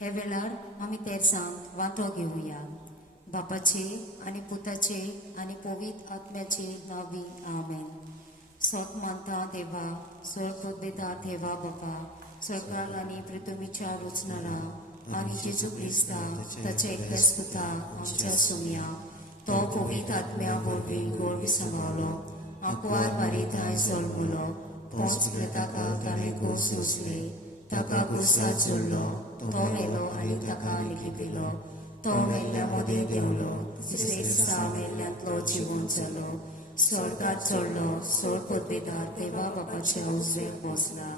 हे वेळार आमी तेरसांत वांटो घेवया. बापाचे आनी पुताचे आनी पवित्र आत्म्याचे नांवी आमेन. सोत मानता देवा, सोड पोतबेता देवा बापा, स्वर्गार आनी पृथ्वीच्या रचणारा आनी जेजू क्रिस्ता ताचे एकल्याच पुता आमच्या सुमया तो पवित्र आत्म्या वरवीं गोड सांबाळलो. आंकवार मारी थंय जल्मलो, पोंच ताका ताणें खूब सोंसले, ताका क्रुसार जोडलो, तो मेलो आनी ताका लिपिलो, तो मेल्ल्या मदें देवलो, तिसरे दिसा मेल्ल्यांतलो जिवंत जालो, स्वर्गात चडलो, सोड पोतबेदार देवा बापाच्या उजवेक बसला,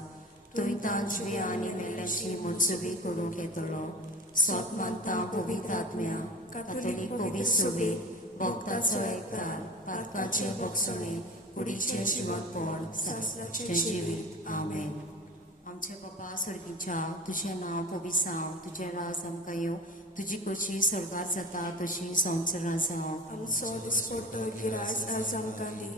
थंय तांचवी आनी मेल्ल्याची मोतसुबी करूंक येतलो. सोत मानता पवित्र आत्म्या, कातोलीक पवित्र सोबेत, भक्तांचो एकठार, पातकांचे भोगसणे, कुडीचें जिवंतपण, सासणाचें जिवीत. आमेन. आमचे बापा स्वर्गीच्या, तुझें नांव पवित्र जावं, तुजें राज आमकां येवं, तुजी कशी स्वर्गार जाता तशी संवसारांत जावं. आमचो दिसपट्टो गिरायज आयज आमकां दी,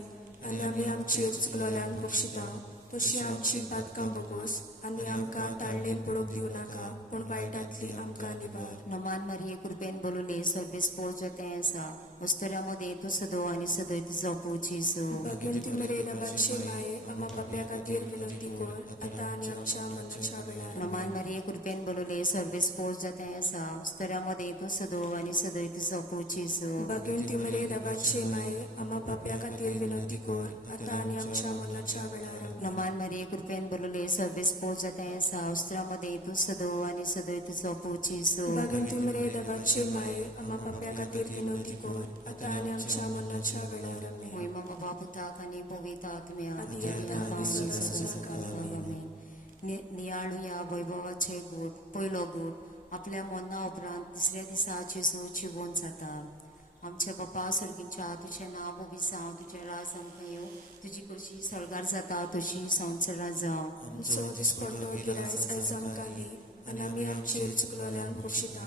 आनी आमी आमची चुकलोल्यांक बक्षिता, तशी आमची पातकां बोगोस, आनी आमकां ताळणेर पडूंक दिवं नाका, पूण वायटांतली आमकां निबार. नमान मारिये कृपेन बोलुले सर्वेस्पोर जें आसा, वस्तुऱ्यामध्ये तूं सदो आनी सदय तुजो पूज येसू. भगीन ती मेरेन आमचे माये, आमा पाप्या खातीर विनंती कर, आतां आनी आमच्या मरणाच्या वेळार. नमान मारिये कृपेन बोलुले सर्वेस्पोर जें आसा, वस्तुऱ्यामध्ये तूं सदो आनी सदय तुजो पूज येसू. भगीन ती मेरेन आमचे माये, आमा पाप्या खातीर विनंती कर, आतां आनी आमच्या मरणाच्या वेळार. नमान मारिये कृपेन बोलुले सर्वेस्पोर जें आसा, वस्त्रामध्ये तूं सदो आनी सदय तुजो पूज येसू. भगीन ती मेरेन आमचे माये, आमा पाप्या खातीर विनंती कर, आतां आनी आमच्या मरणाच्या वेळार. होय मग बापुताक आनी पवित्र आत्म्या आदी आतां आनी सदां नियाळुया वैभवाचे गूट. पयलो गूट आपल्या मरना उपरांत तिसऱ्या दिसा जेजू जिवंत जाता. आमचे बापा सर्गीच्या, तुजें नांव पवित्र जावं, तुजें राज आमकां येवं, तुजी कशी स्वर्गार जाता तशी संवसारांत जावं. आमचो दिसपट्टो गिरायज आयज आमकां दी, आनी आमी आमची चुकलोल्यांक बक्षिता,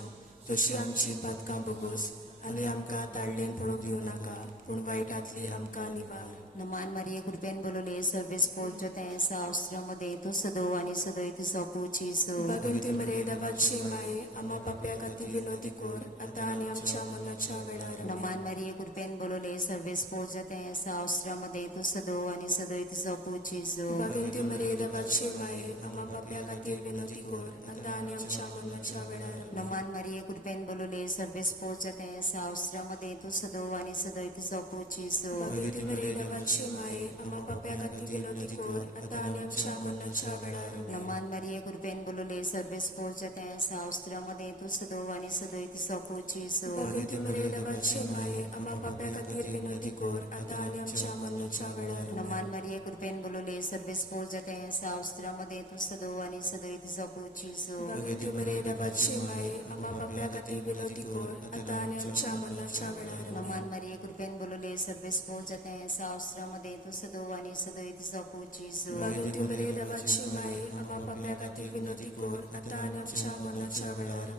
तशी आमची पातकां बोगोस, आनी आमकां ताळणेर पडूंक दिवं नाका, पूण वायटांतली आमकां निबार. नमान मारिये कृपेन बोलुले सर्वेस्पोर जें आसा, वस्त्रामध्ये तूं सदो आनी सदय तुजो पूज येसू. भगीन ती मेरेन आमचे माये, आमा पाप्या खातीर विनंती कर, आतां आनी आमच्या मरणाच्या वेळार. नमान मारिये कृपेन बोलुले सर्वेस्पोर जें आसा, वस्त्रामध्ये तूं सदो आनी सदय तुजो पूज येसू. भगीन ती मेरेन आमचे माये, आमा पाप्या खातीर विनंती कर, आतां आनी आमच्या मरणाच्या वेळार. नमान मारिये कृपेन बोलुले सर्वेस्पोर जें आसा, वस्त्रामध्ये तूं सदो आनी सदय तुजो पूज येसू. भगीन ती मेरेन आमचे माये, आमा पाप्या खातीर विनंती कर, आतां आनी आमच्या मरणाच्या वेळार. नमान मारिये कृपेन बोलुले सर्वेस्पोर जें आसा, वस्त्रामध्ये तूं सदो आनी सदय तुजो पूज येसू. भगीन ती मेरेन आमचे माये, आमा पाप्या खातीर विनंती कर, आतां आनी आमच्या मरणाच्या वेळार. नमान मारिये कृपेन बोलुले सर्वेस्पोर जें आसा, वस्त्रामध्ये तूं सदो आनी सदय तुजो पूज येसू. भगीन ती मेरेन आमचे माये, आमा पाप्या खातीर विनंती कर, आतां आनी आमच्या मरणाच्या वेळार. नमान मारिये कृपेन बोलुले सर्वेस्पोर जें आसा, वस्त्रामध्ये तूं सदो आनी सदय तुजो पूज येसू. भगीन ती मेरेन आमचे माये, आमा पाप्या खातीर विनंती कर, आतां आनी आमच्या मरणाच्या वेळार.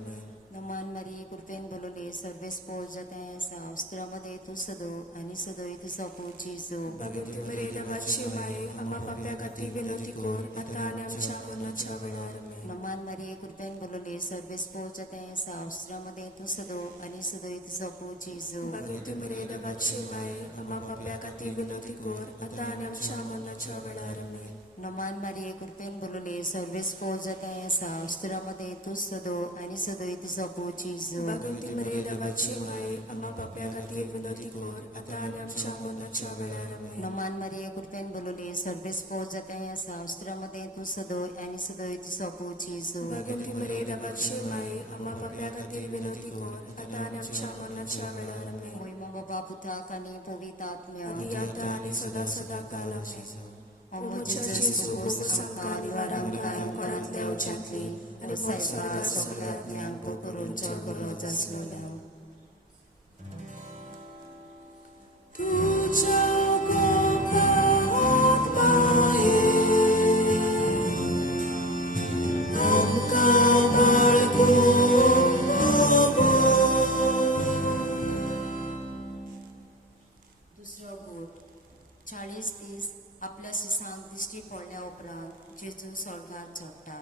नमान मारिये कृपेन बोलुले सर्वेस्पोर जें आसा, वस्त्रामध्ये तूं सदो आनी सदय तुजो पूज येसू. भगीन ती मेरेन आमचे माये, आमा पाप्या खातीर विनंती कर, आतां आनी आमच्या मरणाच्या वेळार. नमान मारिये कृपेन बोलुले सर्वेस्पोर जें आसा, वस्त्रामध्ये तूं सदो आनी सदय तुजो पूज येसू. भगीन ती मेरेन आमचे माये, आमा पाप्या खातीर विनंती कर, आतां आनी आमच्या मरणाच्या वेळार. नमान मारिये कृपेन बोलुले सर्वेस्पोर जें आसा, वस्त्रामध्ये तूं सदो आनी सदय तुजो पूज येसू. भगीन ती मेरेन आमचे माये, आमा पाप्या खातीर विनंती कर, आतां आनी आमच्या मरणाच्या वेळार. नमान मारिये कृपेन बोलुले सर्वेस्पोर जें आसा, वस्त्रामध्ये तूं सदो आनी सदय तुजो पूज येसू. भगीन ती मेरेन आमचे माये, आमा पाप्या खातीर विनंती कर, आतां आनी आमच्या मरणाच्या वेळार. होय मग बापुताक आनी पवित्र आत्म्या आदी आतां आनी सदां काल. अमोच्या जेजू आमकां निवारण कायम परत देवच्यांतली आनी सायबा सगळ्या ज्ञान करून चलगलो जासलेल्या. तुझ्या कोपरात पाये, आमकां बाळगून दुसरो गूट 40 दीस आपल्या शिसांक दिश्टी पडल्या उपरांत जेजू स्वर्गार चडटा.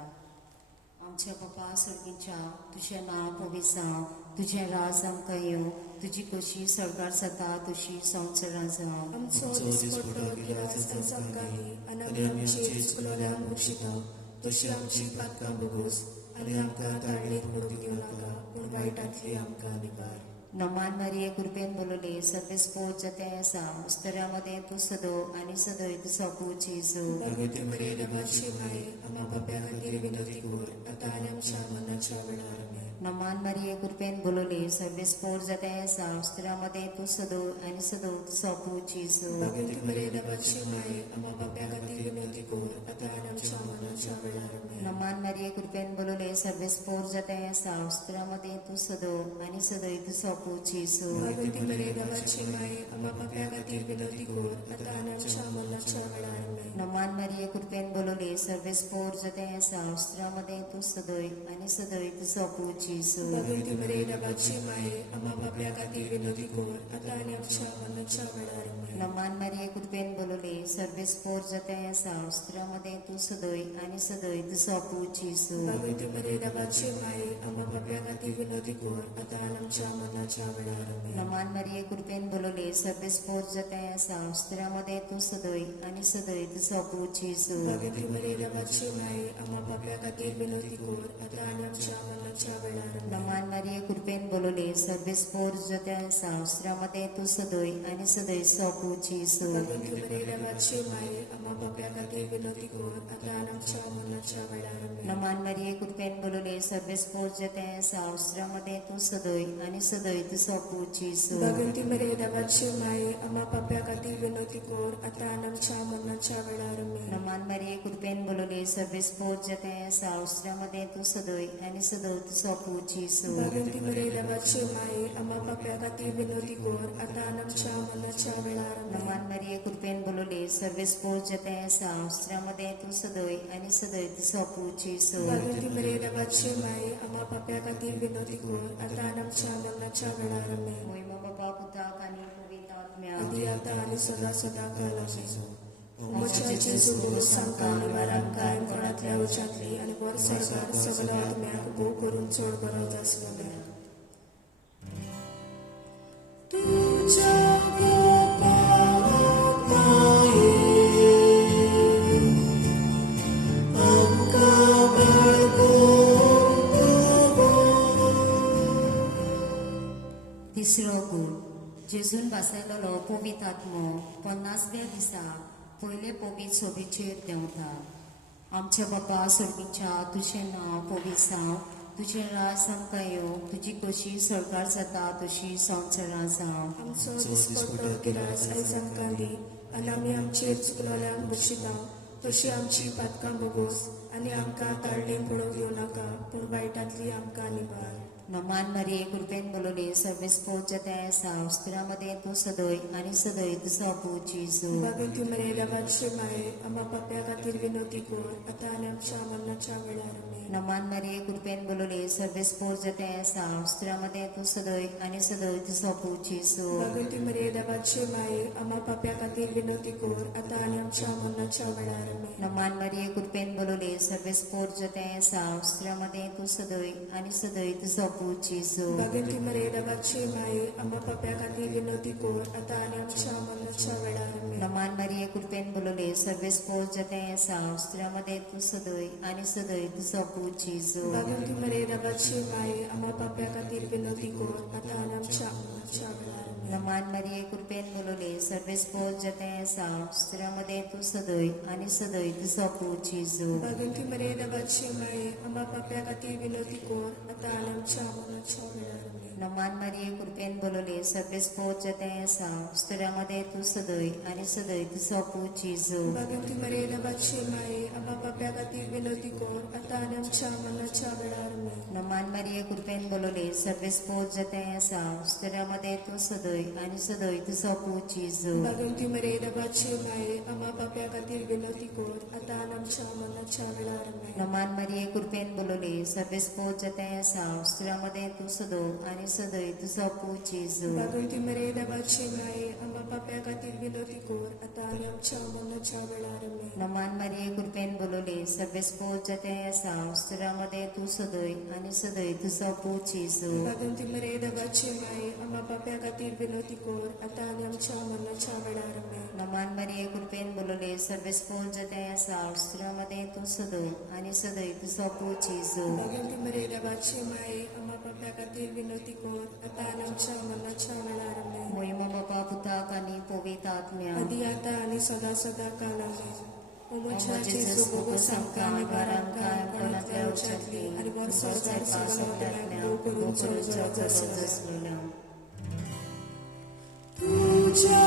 आमच्या बापा सर्गीच्या तुझें नांव पवित्र जावं, तुझें राज आमकां येवं, तुजी कशी सरकार जाता तशी संवसारांत जावं. आमचो दिसपट्टो गिरास आज आमकां दी, आनी आमी आमचेर चुकलोल्यांक बक्षिता, तशी आमची पातकां भोगोस, आनी आमकां ताळणेर पडूंक दिवं नाका, पूण वायटांतली आमकां निबार. नमान मारिये कृपेन बोलले सर्वेस्पोज जते असा उस्तरामध्ये तू सदो आणि सदोय तू सपूची जो. भगवती मरे देवाची माये, आम्हा पाप्या खातीर विनंती कर, आता आनी आमच्या मरणाच्या वेळार आमेन. नमान मारिये कृपेन बोलले सर्वेस्पोज जते असा उस्तरामध्ये तू सदो आणि सदो तू सपूची जो. भगवती मरे देवाची माये, आम्हा पाप्या खातीर विनंती कर, आता आनी आमच्या मरणाच्या वेळार आमेन. नमान मारिये कृपेन बोलले सर्वेस्पोज जते असा उस्तरामध्ये तू सदो आणि सदोय तू सपूची जो. भगवती मरे देवाची माये, आम्हा पाप्या खातीर विनंती कर, आता आनी आमच्या मरणाच्या वेळार आमेन. नमान मारिये कृपेन बोलले सर्वेस्पोज जते असा उस्तरामध्ये तू सदोय आणि सदोय तू सपूची जो. भगवती मरे देवाची माये, आम्हा पाप्या खातीर विनंती कर, आता आनी आमच्या मरणाच्या वेळार आमेन. नमान मारिये कृपेन बोलले सर्वेस्पोर जते असा उस्तरामध्ये तू सदोय आणि सदोय तू सपूची जो. भगवती मरे देवाची माये, आम्हा पाप्या खातीर विनंती कर, आता आनी आमच्या मरणाच्या वेळार आमेन. नमान मारिये कृपेन बोलले सर्वेस्पोर जते असा उस्तरामध्ये तू सदोय आणि सदोय तू सपूची जो. भगवती मरे देवाची माये, आम्हा पाप्या खातीर विनंती कर, आता आनी आमच्या मरणाच्या वेळार आमेन. नमान मारिये कृपेन बोलले सर्वेस्पोर जते असा उस्तरामध्ये तू सदोय आणि सदोय सपूची जो. भगवती मरे देवाची माये, आम्हा पाप्या खातीर विनंती कर, आता आनी आमच्या मरणाच्या वेळार आमेन. नमान मारिये कृपेन बोलले सर्वेस्पोर जते असा उस्तरामध्ये तू सदोय आणि सदोय तू सपूची जो. भगवती मरे देवाची माये, आम्हा पाप्या खातीर विनंती कर, आता आनी आमच्या मरणाच्या वेळार आमेन. नमान मारिये कृपेन बोलले सर्वेस्पोर जते असा उस्तरामध्ये तू सदोय आणि सदोय तू सपूची जो. भगवती मरे देवाची माये, आम्हा पाप्या खातीर विनंती कर, आता आनी आमच्या मरणाच्या वेळार आमेन. नमान मारिये कृपेन बोलले सर्वेस्पोर जते असा उस्तरामध्ये तू सदोय आणि सदोय तू सपूची जो. भगवती मरे देवाची माये, आम्हा पाप्या खातीर विनंती कर, आता आनी आमच्या मरणाच्या वेळार आमेन. महिमा बाबा पुताक आणि पवित्र आत्म्या आदी आता आनी सदा सदा काल आमेन. मोक्षाची सोडून सांका निवाराक कायम कोणातल्या उच्चातली आणि वर सरकार सगळ्या आत्म्याक भोव करून चड बरो जासलो. तुझ्या तिसरो गूण जेजून बसयलेलो पवित्र आत्मो 50व्या दिसा पयले पवित्र सोबीचेर देंवता. आमच्या बापा सर्गीच्या तुझें नांव पवित्र जावं, तुझें राज आमकां येवं, तुजी कशी सरकार जाता तशी संवसारांत जावं. आमचो दिसपट्टो गिरास आयज आमकां दी, आनी आमी आमचेर चुकलोल्यांक बक्षिता, तशी आमची पातकां भोगोस, आनी आमकां ताळणेर पडूंक दिवं नाका, पूण वायटांतली आमकां निबार. नमान मारिये कृपेन बोलले सर्वेस्पोर जते असा उस्तरामध्ये तू सदोय आणि सदोय तू सपूची जो. भगवती मरे देवाची माये, आम्हा पाप्या खातीर विनंती कर, आता आनी आमच्या मरणाच्या वेळार आमेन. नमान मारिये कृपेन बोलले सर्वेस्पोर जते असा उस्तरामध्ये तू सदोय आणि सदोय तू सपूची जो. भगवती मरे देवाची माये, आम्हा पाप्या खातीर विनंती कर, आता आनी आमच्या मरणाच्या वेळार आमेन. नमान मारिये कृपेन बोलले सर्वेस्पोर जते असा उस्तरामध्ये तू सदोय आणि सदोय तू सपूची जो. भगवती मरे देवाची माये, आम्हा पाप्या खातीर विनंती कर, आता आनी आमच्या मरणाच्या वेळार आमेन. नमान मारिये कृपेन बोलले सर्वेस्पोर जते असा उस्तरामध्ये तू सदोय आणि सदोय तू सपूची जो. भगवती मरे देवाची माये, आम्हा पाप्या खातीर विनंती कर, आता आनी आमच्या मरणाच्या वेळार आमेन. नमान मारिये कृपेन बोलले सर्वेस्पोर जते असा उस्तरामध्ये तू सदोय आणि सदोय तू सपूची जो. भगवती मरे देवाची माये, आम्हा पाप्या खातीर विनंती कर, आता आनी आमच्या मरणाच्या वेळार आमेन. नमान मारिये कृपेन बोलले सर्वेस्पोर जते असा उस्तरामध्ये तू सदोय आणि सदोय तू सपूची जो. भगवती मरे देवाची माये, आम्हा पाप्या खातीर विनंती कर, आता आनी आमच्या मरणाच्या वेळार आमेन. नमान मारिये कृपेन बोलोले सर्वेस पोच जते आसा स्तरामध्ये तू सदोय आणि सदोय तुझो पूत जेजू Baganti Maria Bache Mai, Ama Papia Katir Vinotikor, Atanam Shamana Chavelarame. नमान मारिये कृपेन बोलोले Sarves पोच जते आसा स्तरामध्ये तू सदो आणि सदोय तुझो पूत जेजू Baganti Maria Bache Mai, Ama Papia Katir Vinotikor, Atanam Shamana Chavelarame. नमान मारिये कृपेन बोलोले Sarves पोच जते आसा स्तरामध्ये तू सदोय आणि सदोय तुझो पूत जेजू Baganti Maria Bache Mai, Ama Papia Katir Vinotikor, Atanam Shamana Chavelarame. नमान मारिये कृपेन बोलोले Sarves पोच जते आसा स्तरामध्ये तू सदो आणि सदोय तुझो पूत जेजू Baganti Maria Bache Mai, Ama Papia Katir Vinotikor, Atanam Shamana Chavelarame. मोहिमा बापा पुताक आणि Pavit आत्म्या Adi ata ani sada sada kalame. Omo Omo chache Jesus, subugo bugo samka samka, ni baranka, baranka kolatल्या kolatल्या उचटली, uchatli ani वर सरकार सरकार सगळ्यातल्या, सगळ्यातल्या गोकुळच्या गोकुळच्या जवळ जवळ जसलेल्या. तुझ्या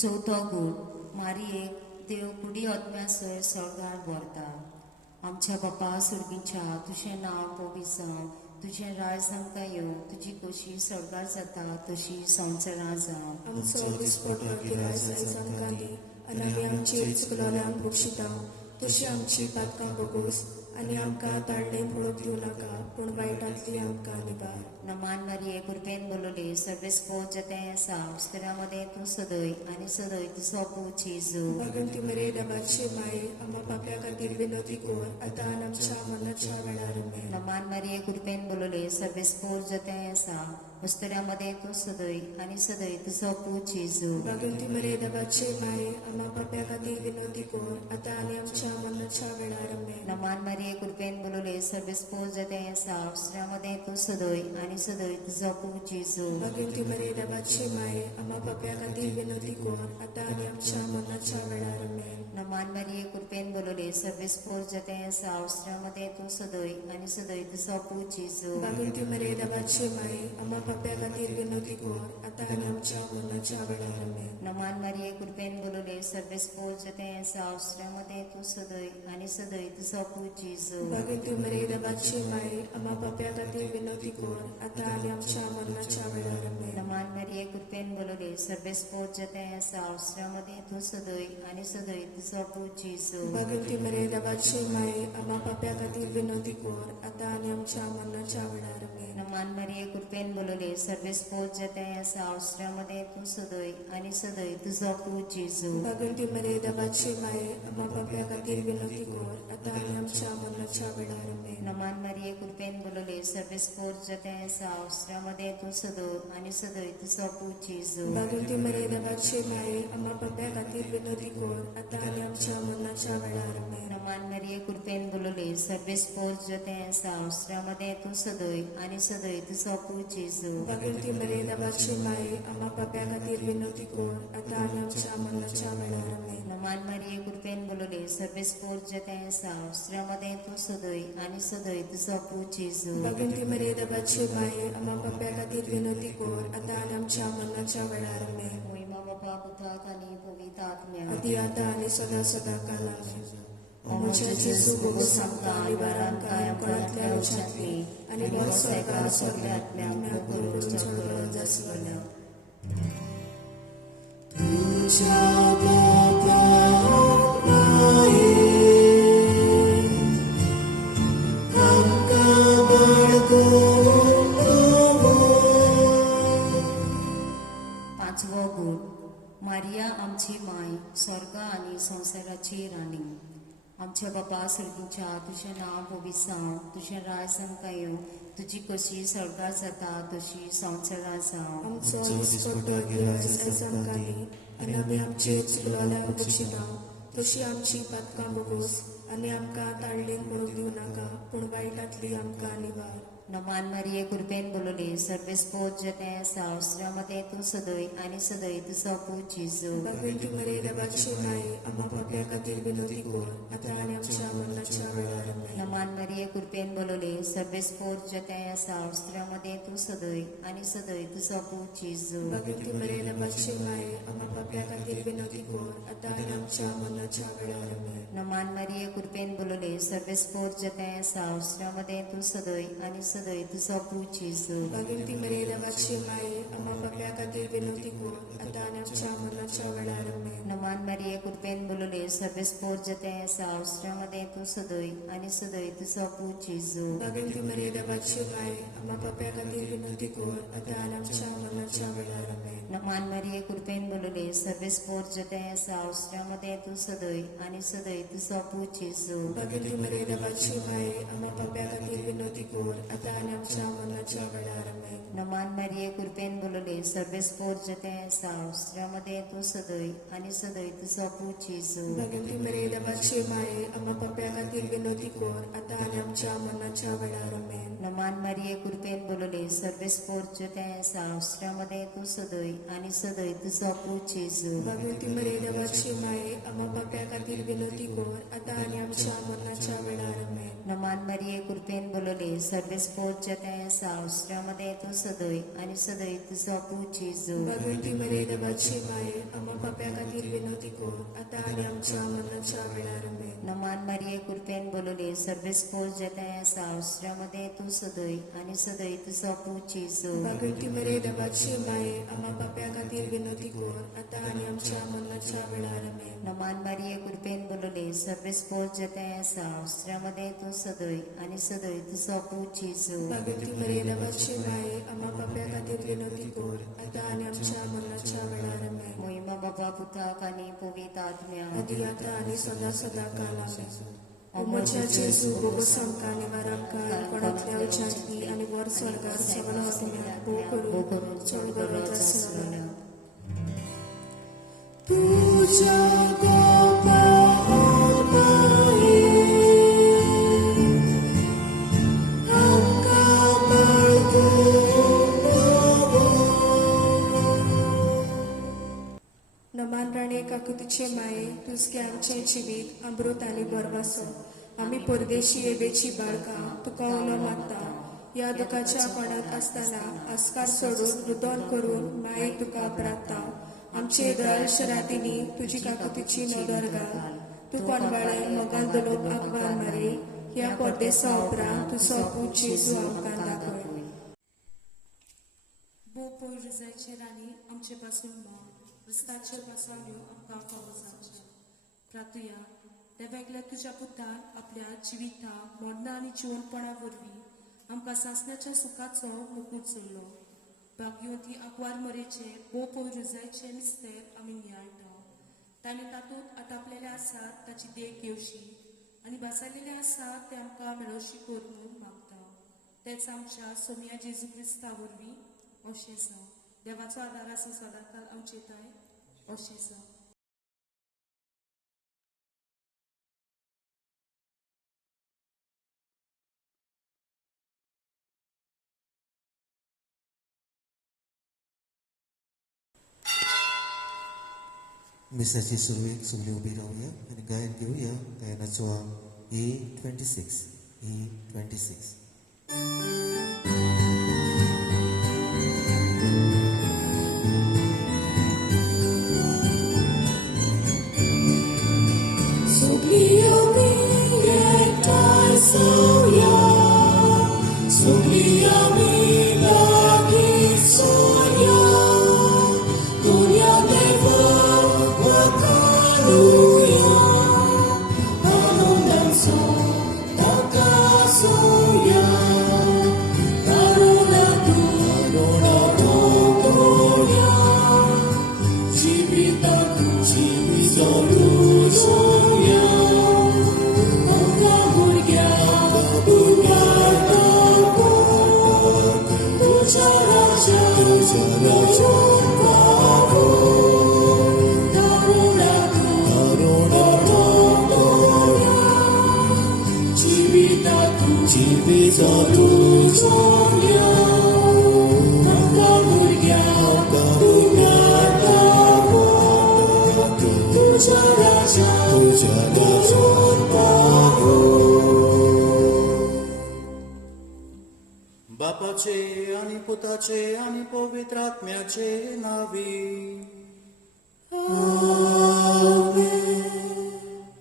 चौथो गूण मारियेक देव कुडी आत्म्यासर सळगार व्हरता आमच्या बापा सुर्गीच्या तुझें नांव पवित्र जावं तुझें राज आमकां येवं तुजी कशी सळगार जाता तशी संवसारां जावं आमचो दिसपटो गिरास आयज आमकां दी आनी आमी आमची चुकलोल्यांक बक्षिता तशी आमची पातकां बगूस आनी आमकां ताळणे पडूंक दिवं नाका पूण वायटांतली आमकां निबार नमान मारिये कृपेन बोलोले सर्वेस पोच जते आसा स्तरामध्ये तू सदोय आणि सदोय तुझो पूत जेजू Baganti Maria Bache Mai, Ama Papia Katir Vinotikor, Atanam Shamana Chavelarame. नमान मारिये कृपेन बोलोले Sarves पोच जते आसा स्तरामध्ये तू सदोय आणि सदोय तुझो पूत जेजू Baganti Maria Bache Mai, Ama Papia Katir Vinotikor, Atanam Shamana Chavelarame. नमान मारिये कृपेन बोलोले Sarves पोच जते आसा स्तरामध्ये तू सदोय आणि सदोय तुझो पूत जेजू Baganti Maria Bache Mai, Ama Papia Katir Vinotikor, Atanam Shamana Chavelarame. नमान मारिये कृपेन बोलोले Sarves पोच जते आसा स्तरामध्ये तू सदोय आणि सदोय तुझो पूत जेजू Baganti Maria Bache Mai, Ama Papia Katir Vinotikor, Atanam Shamana Chavelarame. नमान मारिये कृपेन बोलोले Sarves पोच जते आसा स्तरामध्ये तू सदोय आणि सदोय तुझो पूत जेजू Baganti Maria Bache Mai, Ama Papia Katir Vinotikor, Atanam Shamana Chavelarame. नमान मारिये कृपेन बोलोले Sarves पोच जते आसा स्तरामध्ये तू सदोय आणि सदोय तुझो पूत जेजू Baganti Maria Bache Mai, Ama Papia Katir Vinotikor, Atanam Shamana Chavelarame. नमान मारिये कृपेन बोलोले Sarves पोच जते आसा स्तरामध्ये तू सदोय आणि सदोय तुझो पूत जेजू Baganti Maria Bache Mai, Ama Papia Katir Vinotikor, Atanam Shamana Chavelarame. नमान मारिये कृपेन बोलोले Sarves पोच जते आसा स्तरामध्ये तू सदोय आणि सदोय तुझो पूत जेजू Baganti Maria Bache Mai, Ama Papia Katir Vinotikor, Atanam Shamana Chavelarame. नमान मारिये कृपेन बोलोले Sarves पोच जते आसा स्तरामध्ये तू सदोय आणि सदोय तुझो पूत जेजू Baganti Maria Bache Mai, Ama Papia Katir Vinotikor, Atanam Shamana Chavelarame. नमान मारिये कृपेन बोलोले Sarves पोच जते आसा स्तरामध्ये तू सदोय आणि सदोय तुझो पूत जेजू Baganti Maria Bache Mai, Ama Papia Katir Vinotikor, Atanam Shamana Chavelarame. मोहिमा बापा पुताक आणि पवित्र आत्म्या Adi ata ani sada sada kalame. Omo Jesu bugo samka आणि बारांका कोळातल्या उशातली आणि वर सरकार सगळ्यातल्या गोकुळच्या जवळ जसलेल्या. पाचवो गूण मारिया आमची माय स्वर्ग आणि संसाराची राणी आमच्या बापा सर्गीच्या तुझें नांव पवित्र जावं तुझें राज आमकां येवं तुजी कशी सळगार जाता तशी संवसारां जावं आमचो दिसपटो गिरास आयज आमकां दी आनी आमी आमचे चुकलोल्यांक बक्षिता तशी आमची पातकां बगूस आनी आमकां ताळणेन पडूंक दिवं नाका पूण वायटांतली आमकां निवार नमान मरिये कृपेन बोलले सर्वे स्पोज्य त्या सावस्रामध्ये तू सदोय आणि सदोय तुझा पूज जेजू भगवंती मरे देवाची माये आम्हा पाप्या खातीर विनोदी कर आता आणि आमच्या मरणाच्या वेळार आमेन. नमान मरिये कृपेन बोलले सर्वे स्पोज्य त्या सावस्रामध्ये तू सदोय आणि सदोय तुझा पूज जेजू भगवंती मरे देवाची माये आम्हा पाप्या खातीर विनोदी कर आता आणि आमच्या मरणाच्या वेळार आमेन. नमान मरिये कृपेन बोलले सर्वे स्पोज्य त्या सावस्रामध्ये तू सदोय आणि सदोय तुझा पूज जेजू भगवंती मरे देवाची माये आम्हा पाप्या खातीर विनोदी कर आता आणि आमच्या मरणाच्या वेळार आमेन. नमान मरिये कृपेन बोलले सर्वे स्पोज्य त्या सावस्रामध्ये तू सदोय आणि सदोय तुझा पूज जेजू भगवंती मरे देवाची माये आम्हा पाप्या खातीर विनोदी कर आता आणि आमच्या मरणाच्या वेळार आमेन. नमान मरिये कृपेन बोलले सर्वे स्पोज्य त्या सावस्रामध्ये तू सदोय आणि सदोय तुझा पूज जेजू भगवंती मरे देवाची माये आम्हा पाप्या खातीर विनोदी कर आता आणि आमच्या मरणाच्या वेळार आमेन. नमान मरिये कृपेन बोलले सर्वे स्पोज्य त्या सावस्रामध्ये तू सदोय आणि सदोय तुझा पूज जेजू भगवंती मरे देवाची माये आम्हा पाप्या खातीर विनोदी कर आता आणि आमच्या मरणाच्या वेळार आमेन. नमान मरिये कृपेन बोलले सर्वे स्पोज्य त्या सावस्रामध्ये तू सदोय आणि सदोय तुझा पूज जेजू भगवंती मरे देवाची माये आम्हा पाप्या खातीर विनोदी कर आता आणि आमच्या मरणाच्या वेळार आमेन. नमान मरिये कृपेन बोलले सर्वे स्पोज्य त्या सावस्रामध्ये तू सदोय आणि सदोय तुझा पूज जेजू भगवंती मरे देवाची माये आम्हा पाप्या खातीर विनोदी कर आता आणि आमच्या मरणाच्या वेळार आमेन. नमान मरिये कृपेन बोलले सर्वे स्पोज्य त्या सावस्रामध्ये तू सदोय आणि सदोय तुझा पूज जेजू भगवंती मरे देवाची माये आम्हा पाप्या खातीर विनोदी कर आता आणि आमच्या मरणाच्या वेळार आमेन. नमान मरिये कृपेन बोलले सर्वे स्पोज्य त्या सावस्रामध्ये तू सदोय आणि सदोय तुझा पूज जेजू भगवंती मरे देवाची माये आम्हा पाप्या खातीर विनोदी कर आता आणि आमच्या मरणाच्या वेळार आमेन. महिमा बाबा पुताक आणि पवित आत्म्या आदी आता आणि सदा सदा काल आमेन. ओ म्हज्या जेजू बोगस आमकां निवारकार कोणातल्या उच्चारती आणि वर स्वर्गार सगळ आत्म्याक भोव करून चड गरज आसना. तुझ्या नमान राणे काकुतीचे माये तुझके आमचे जिवीत अमृत आनी बरवासो आम्ही परदेशी येवेची बाळकां तुका उलो मागता. या दुखाच्या कोणात असताना आस्कार सोडून रुदन करून माये तुका अपराधता. आमचे दयाळश रातीनी तुझी काकुतीची नदर घाल. तू कोणवाळे मोगाल दलोक आगवान मारे ह्या परदेसा उपरांत तुजो पूज जेजू आमकां दाखय. बो पयर जायचे राणी आमचे पासून माग क्रिस्तांचे पासांल्यो आमकां फावो जावचे. प्रार्थुया देवेगल्या तुज्या पुतान आपल्या जिविता मोडना आनी जिवनपणा वरवीं आमकां सासण्याच्या सुखाचो मुकूट जोडलो. भाग्यवती आंकवार मरेचे बो पयर जायचे मिस्तेर आमी नियाळटा. ताणें तातूंत आटापलेले आसात ताची देख घेवची आनी भासायलेले आसात ते आमकां मेळोवशी कर म्हूण मागता. तेच आमच्या सोम्या जेजू क्रिस्ता वरवीं अशें जावं. देवाचो आदार आसूं सदांकाल आमचे ताय अशें जावं. मिसाची सुरवेक सगळी उभी राहूया आणि गायन घेऊया. गायनाचो E26 E26. Ci बापाचे आणि पुताचे आणि पवित्र आत्म्याचे नावी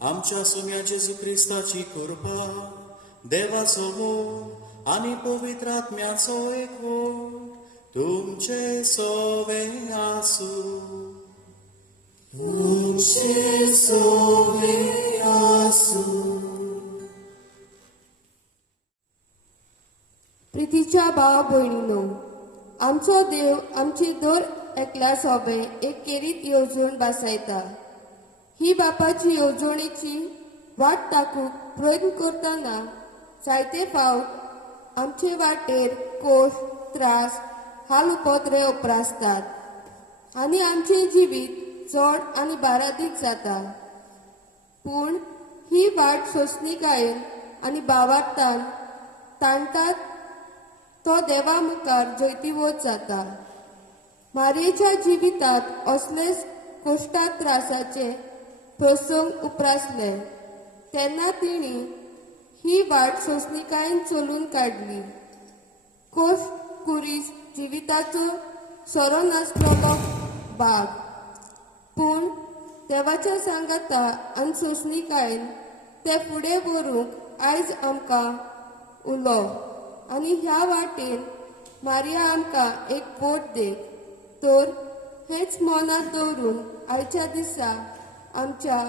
आमच्या सुम्या जेजू ख्रिस्ताची कृपा देवाचो मोग आणि पवित्र आत्म्याचो एकवो तुमचे सोवे आसू प्रितीच्या भावा भयणीनो, आमचो देव आमची दर एकल्या सोबे एक केरीत येवजण बसयता. ही बापाची येवजणेची वाट टाकूंक प्रयत्न करतना जायते फावट आमचे वाटेर कोश, त्रास, हाल उपद्रव उपरासतात आनी आमचे जिवीत चड आनी बारादीक जाता. पूण ही वाट सोंसणीकायेन आनी भावार्थान ताणटात तो देवा मुखार जैती वच जाता. मारयेच्या जिवितांत असलेच कोश्टा त्रासाचे प्रसंग उपरासले तेन्ना तिणी ही वाट सोंसणीकायेन चलून काडली. कोश कुरीस जिविताचो सोरो नासलोलो भाग, पूण देवाच्या सांगाता आनी सोंसणीकायेन ते फुडें व्हरूंक आयज आमकां उलो आनी ह्या वाटेन मारिया आमकां एक बोट दे. तर हेच मनांत दवरून आयच्या दिसा आमच्या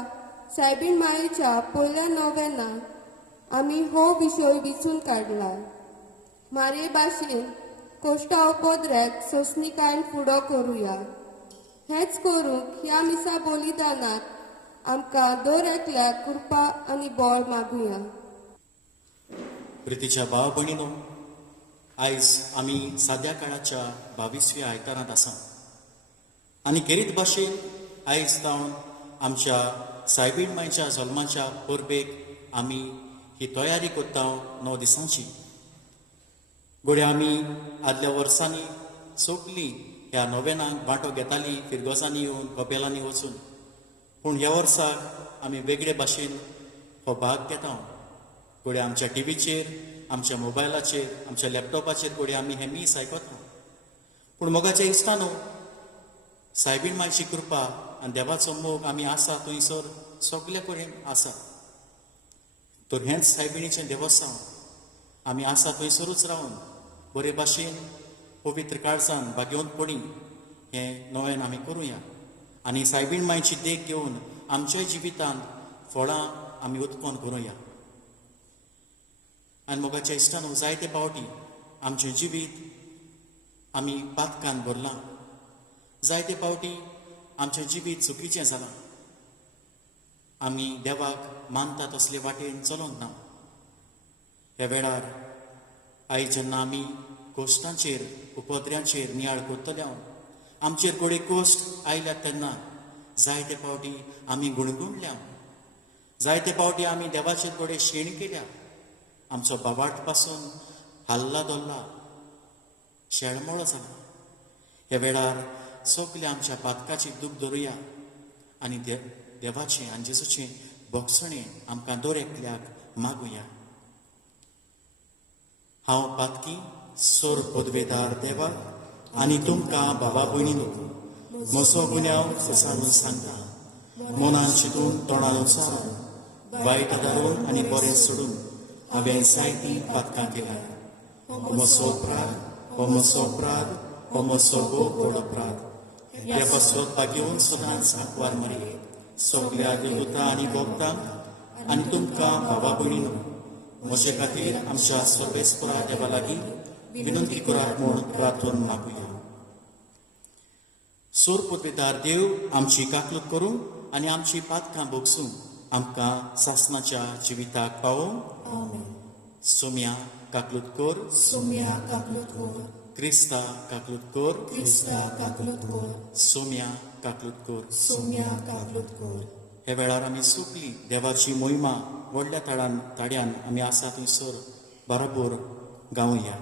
सायबीण मायेच्या पयल्या नोवेनाक आमी हो विशय विचून काडला. मारये भाशेन कोश्टा उपद्रव्याक सोंसणीकायेन फुडो करुया. हेच करूंक ह्या मिसा बलिदानात आमकां दर एकल्याक कृपा आनी बळ मागुया. प्रितीच्या भाव भयणीनो, आयज आमी साद्या काळाच्या 22व्या आयतारांत आसा आनी खेरीत भाशेन आयज जावन आमच्या सायबीण मायच्या जल्माच्या परबेक आमी ही तयारी करता 9 दिसांची. घोड्या आमी आदल्या वर्सांनी सोगली ह्या नोवेनाक वांटो घेताली फिरगोसांनी येवन कपेलांनी वचून. पूण ह्या वर्साक आमी वेगळे भाशेन हो भाग घेता. घोड्या आमच्या टीव्हीचेर, आमच्या मोबायलाचेर, आमच्या लॅपटॉपाचेर घोड्या आमी हे मीस आयकता. पूण मोगाच्या इश्टानो, सायबीण मायची कृपा आनी देवाचो मोग आमी आसा थंयसर सगळे कडेन आसा. तर हेंच सायबिणीचें देवस्थान आमी आसा थंयसरूच रावन बरे भाशेन पवित्र काळजान भाग्यवंतपणी हें नोवेन आमी करुया आनी सायबीण मायची देख घेवन आमच्या जिवितांत फळां आमी उत्पन्न करुया. आनी मोगाच्या इश्टानो, जायते पावटी आमचें जिवीत आमी पातकान भरलां. जायते पावटी आमचें जिवीत चुकीचें जालां. आमी देवाक मानता तसले वाटेन चलोंक ना. ह्या वेळार आयज जेन्ना आमी कोश्टांचेर, उपद्र्यांचेर नियाळ करतले आमचेर कोडे कोश्ट आयल्यात तेन्ना जायते पावटी आमी गुणगुणल्या. जायते पावटी आमी देवाचेर कोडे शेण केल्या. आमचो बाबाट पासून हल्ला दोल्ला शेळमोळ जाला. ह्या वेळार सगळे आमच्या पातकाची दूख धरुया आनी देवाचें आनी जेजूचें भोगसणें आमकां दर एकल्याक मागुया. हांव पातकी सोर पदवेदार देवा आनी तुमकां बाबा भयणीनो, म्हजो गुन्यांव सांगून सांगता. मनान चिंतून तोंडान उचारून वायट धाडून आनी बरें सोडून हांवें जायतीं पातकां केल्यां. हो म्हजो अपराध, हो म्हजो अपराध, हो म्हजो व्हड अपराध. ह्या पासवत घेवन सदांच सांकवार मारये सगळ्या देवता आनी भक्तांक आनी तुमकां बाबा भयणीनो, म्हजे खातीर आमच्या सर्वेस्परा देवा लागीं विनंती करात म्हूण प्रार्थना मागुया. सोर पदवेदार देव आमची काकलूत करूं आनी आमची पातकां भोगसूं आमकां सासणाच्या जिविताक पावोवं. सोम्या काकलूत कर, सोम्या काकलूत कर, क्रिस्ता काकलूत कर, क्रिस्ता काकलूत कर, सोम्या काकलूत कर. सोम्या काकलूत कर. ह्या वेळार आमी सगळी देवाची मोहिमा व्हडल्या ताड्यान आमी आसा थंयसर बरोबर गावया.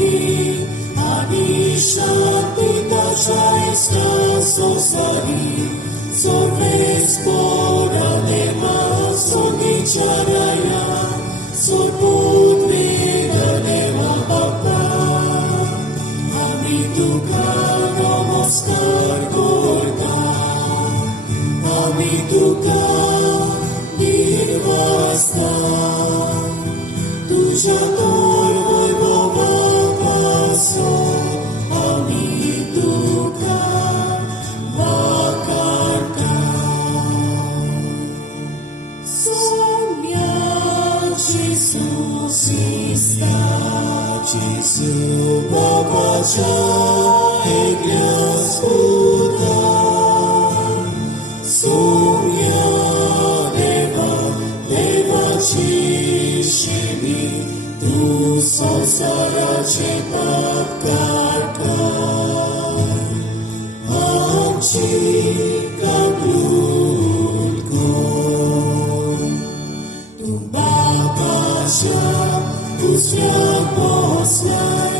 Bogi, ani Shantita Shaista Sosari, Sorves Pora Deva Sonicharaya, Sopudvida Deva Bapa, Amituka Namaskar Gorga, Amituka Nirvasta, Tuja Tor Vaibhava Paso, Amituka Vakarta. Somnia Jesus está, Jesus Babaja, Eglias Buddha. Somnia Deva, Deva Chishimi, Tu Sansara Chepakata. Amchi Kaglulko. Bagasia, Usya Posnai,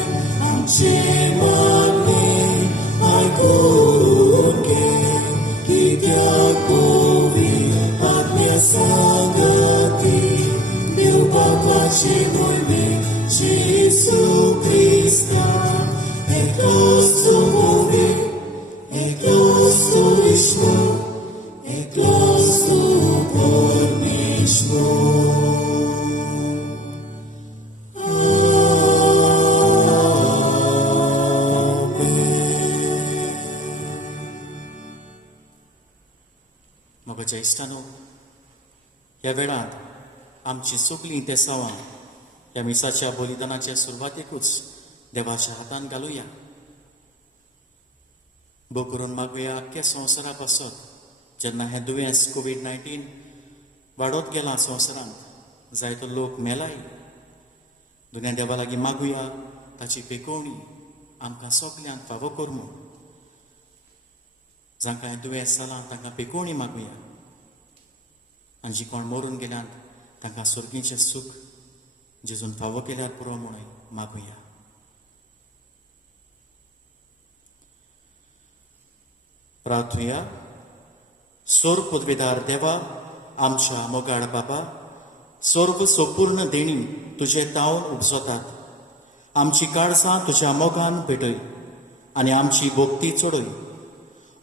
Amche Mani, Ai Kurke, Kityak Bovi, Atme Sagati, Deu Bagachi Noime, Jesu Christa, Eklos tu Bovi, Eklos tu Vishnu, Eklos tu Pornishnu. मग ज्येष्ठानो, ह्या वेळार आमची सगळीं तेसावां ह्या मिसाच्या बलिदानाच्या सुरवातेकूच देवाच्या हातान घालुया. भोव करून मागुया आख्ख्या संवसारा पासत जेन्ना हें दुयेंस कोवीड-19 वाडत गेलां संवसारांत, जायतो लोक मेलाय. दुनिया देवा लागीं मागुया ताची पेकोवणी आमकां सगल्यांक फावो कर म्हूण. जांकां हें दुयेंस जालां तांकां पेकोवणी मागुया. आनी जीं कोण मरून गेल्यात तांकां सुर्गीचें सूख जेजून फावो केल्यार पुरो म्हणून मागुया. प्रार्थुया. सोर पदवेदार देवा, आमच्या मोगाळ बाबा, सर्व संपूर्ण देणी तुजे तावन उपजतात. आमची काळजां तुज्या मोगान पेटय आनी आमची भोगती चडय.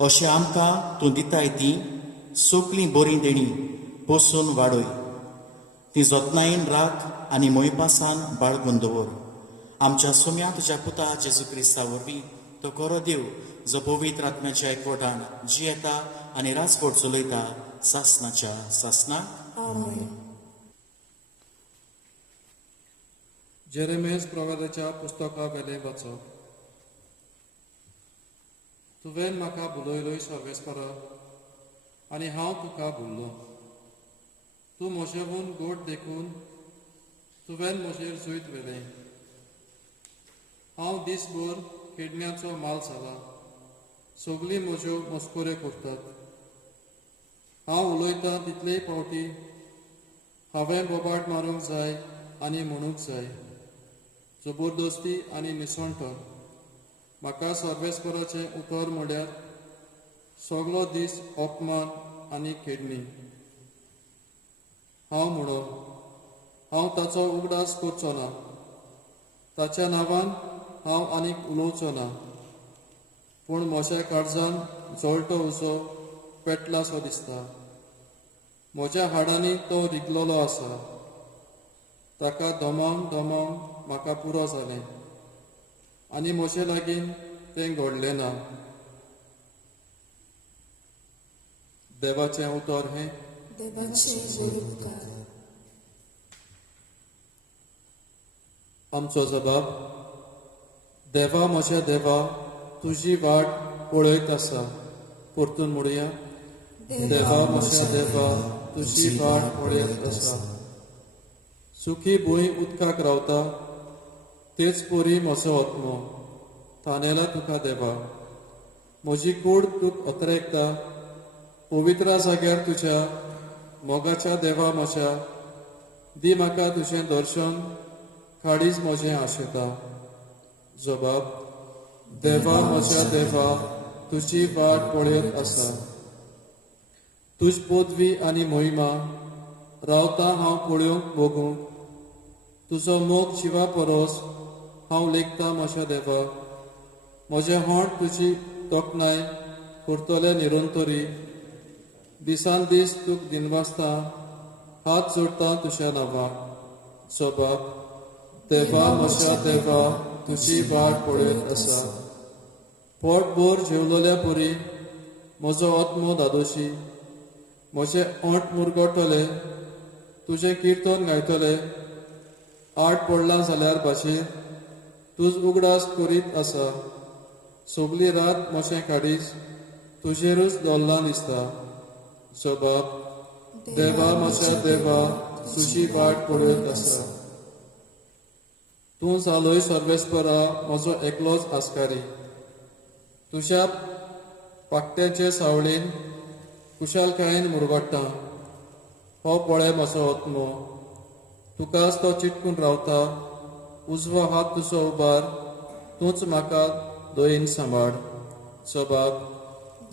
अशें आमकां तूं दिताय ती सगळीं बरीं देणी बसून वाडय. ती जतनायेन राख आनी मोयपासान बाळगून दवर. आमच्या सुम्या तुज्या पुता जेजू क्रिस्ता वरवीं तो खरो देव, जो पवित्र आत्म्याच्या एकवटान जियेता आनी राजकोट चलयता सासणाच्या सासणाक. आमेन. जेरेमेस प्रवादाच्या पुस्तका वेले वाचप. तुवें म्हाका बुलयलोय सर्वेस्परा, आनी हांव तुका भुल्लो. तूं म्हजेवून गोड देखून तुवें म्हजेर जुयत वेलें. हांव दिसभर खेडण्याचो माल जाला. सगळीं म्हज्यो मस्कुऱ्यो करतात. हांव उलयतां तितलेय फावटी हांवें बोबाट मारूंक जाय आनी म्हणूंक जाय. जबरदस्ती आनी निसणटण. म्हाका सर्वेस्पराचें उतर म्हळ्यार सगळो दीस अपमान आनी खेडणी. हांव म्हणो हांव ताचो उगडास करचो ना. ताच्या नांवान हांव आनीक उलोवचो ना. पूण म्हज्या काळजान जळटो उजो पेटलासो दिसता. म्हज्या हाडांनी तो रिगलोलो आसा. ताका दोमोन दोमोन म्हाका पुरो जालें आनी म्हजे लागीं तें घडलें ना. देवाचें उतर हें. देवाचे उपकार. आमचो जबाब. देवा म्हज्या देवा, तुजी वाट पळयत आसा. परतून म्हणुया. देवा म्हज्या देवा, तुजी वाट पळयत आसा. सुखी भूंय उदकाक रावता, तेच परी म्हजो आत्मो थानेला तुका देवा. म्हजी कूड तूक अत्रेकता. पवित्र जाग्यार तुज्या मोगाच्या देवा म्हज्या दी म्हाका तुजें दर्शन. काळीज म्हजें आशेता. जबाब देवा म्हज्या देवा तुजी वाट पळयत आसा तुज पदवी आनी मोहिमा रावता हांव पळोवंक बगूंक तुजो मोग जिवा परोस हांव लेखता म्हज्या देवा म्हजें होंड तुजी तोखणाय करतले निरंतरी दिसान दीस तुक दिनवासता हात जोडता तुज्या नांवाक जबाब देवा म्हज्या देवा तुजी वाट पळयत आसा पोटभर जेवलेल्या पुरी म्हजो आत्मो दादोशी म्हजे ओंठ मुरगळटले तुजें किर्तन गायतले आड पडलां जाल्यार भाशेर तुज उगडास करीत आसा सगली रात म्हजें काडीस तुजेरूच दोल्लां दिसता जबाब देवा म्हज्या देवा तुजी वाट पळयत आसा तूं जालोय सर्वेस्परा म्हजो एकलोच आस्कारी तुज्या पाकट्याचे सावळेन कुशालकायेन मुरगडटा हो पळय म्हजो आत्मो तुकाच तो चिटकून रावता उजवो हात तुजो उबार तूंच म्हाका दोयेन सांबाळ जबाब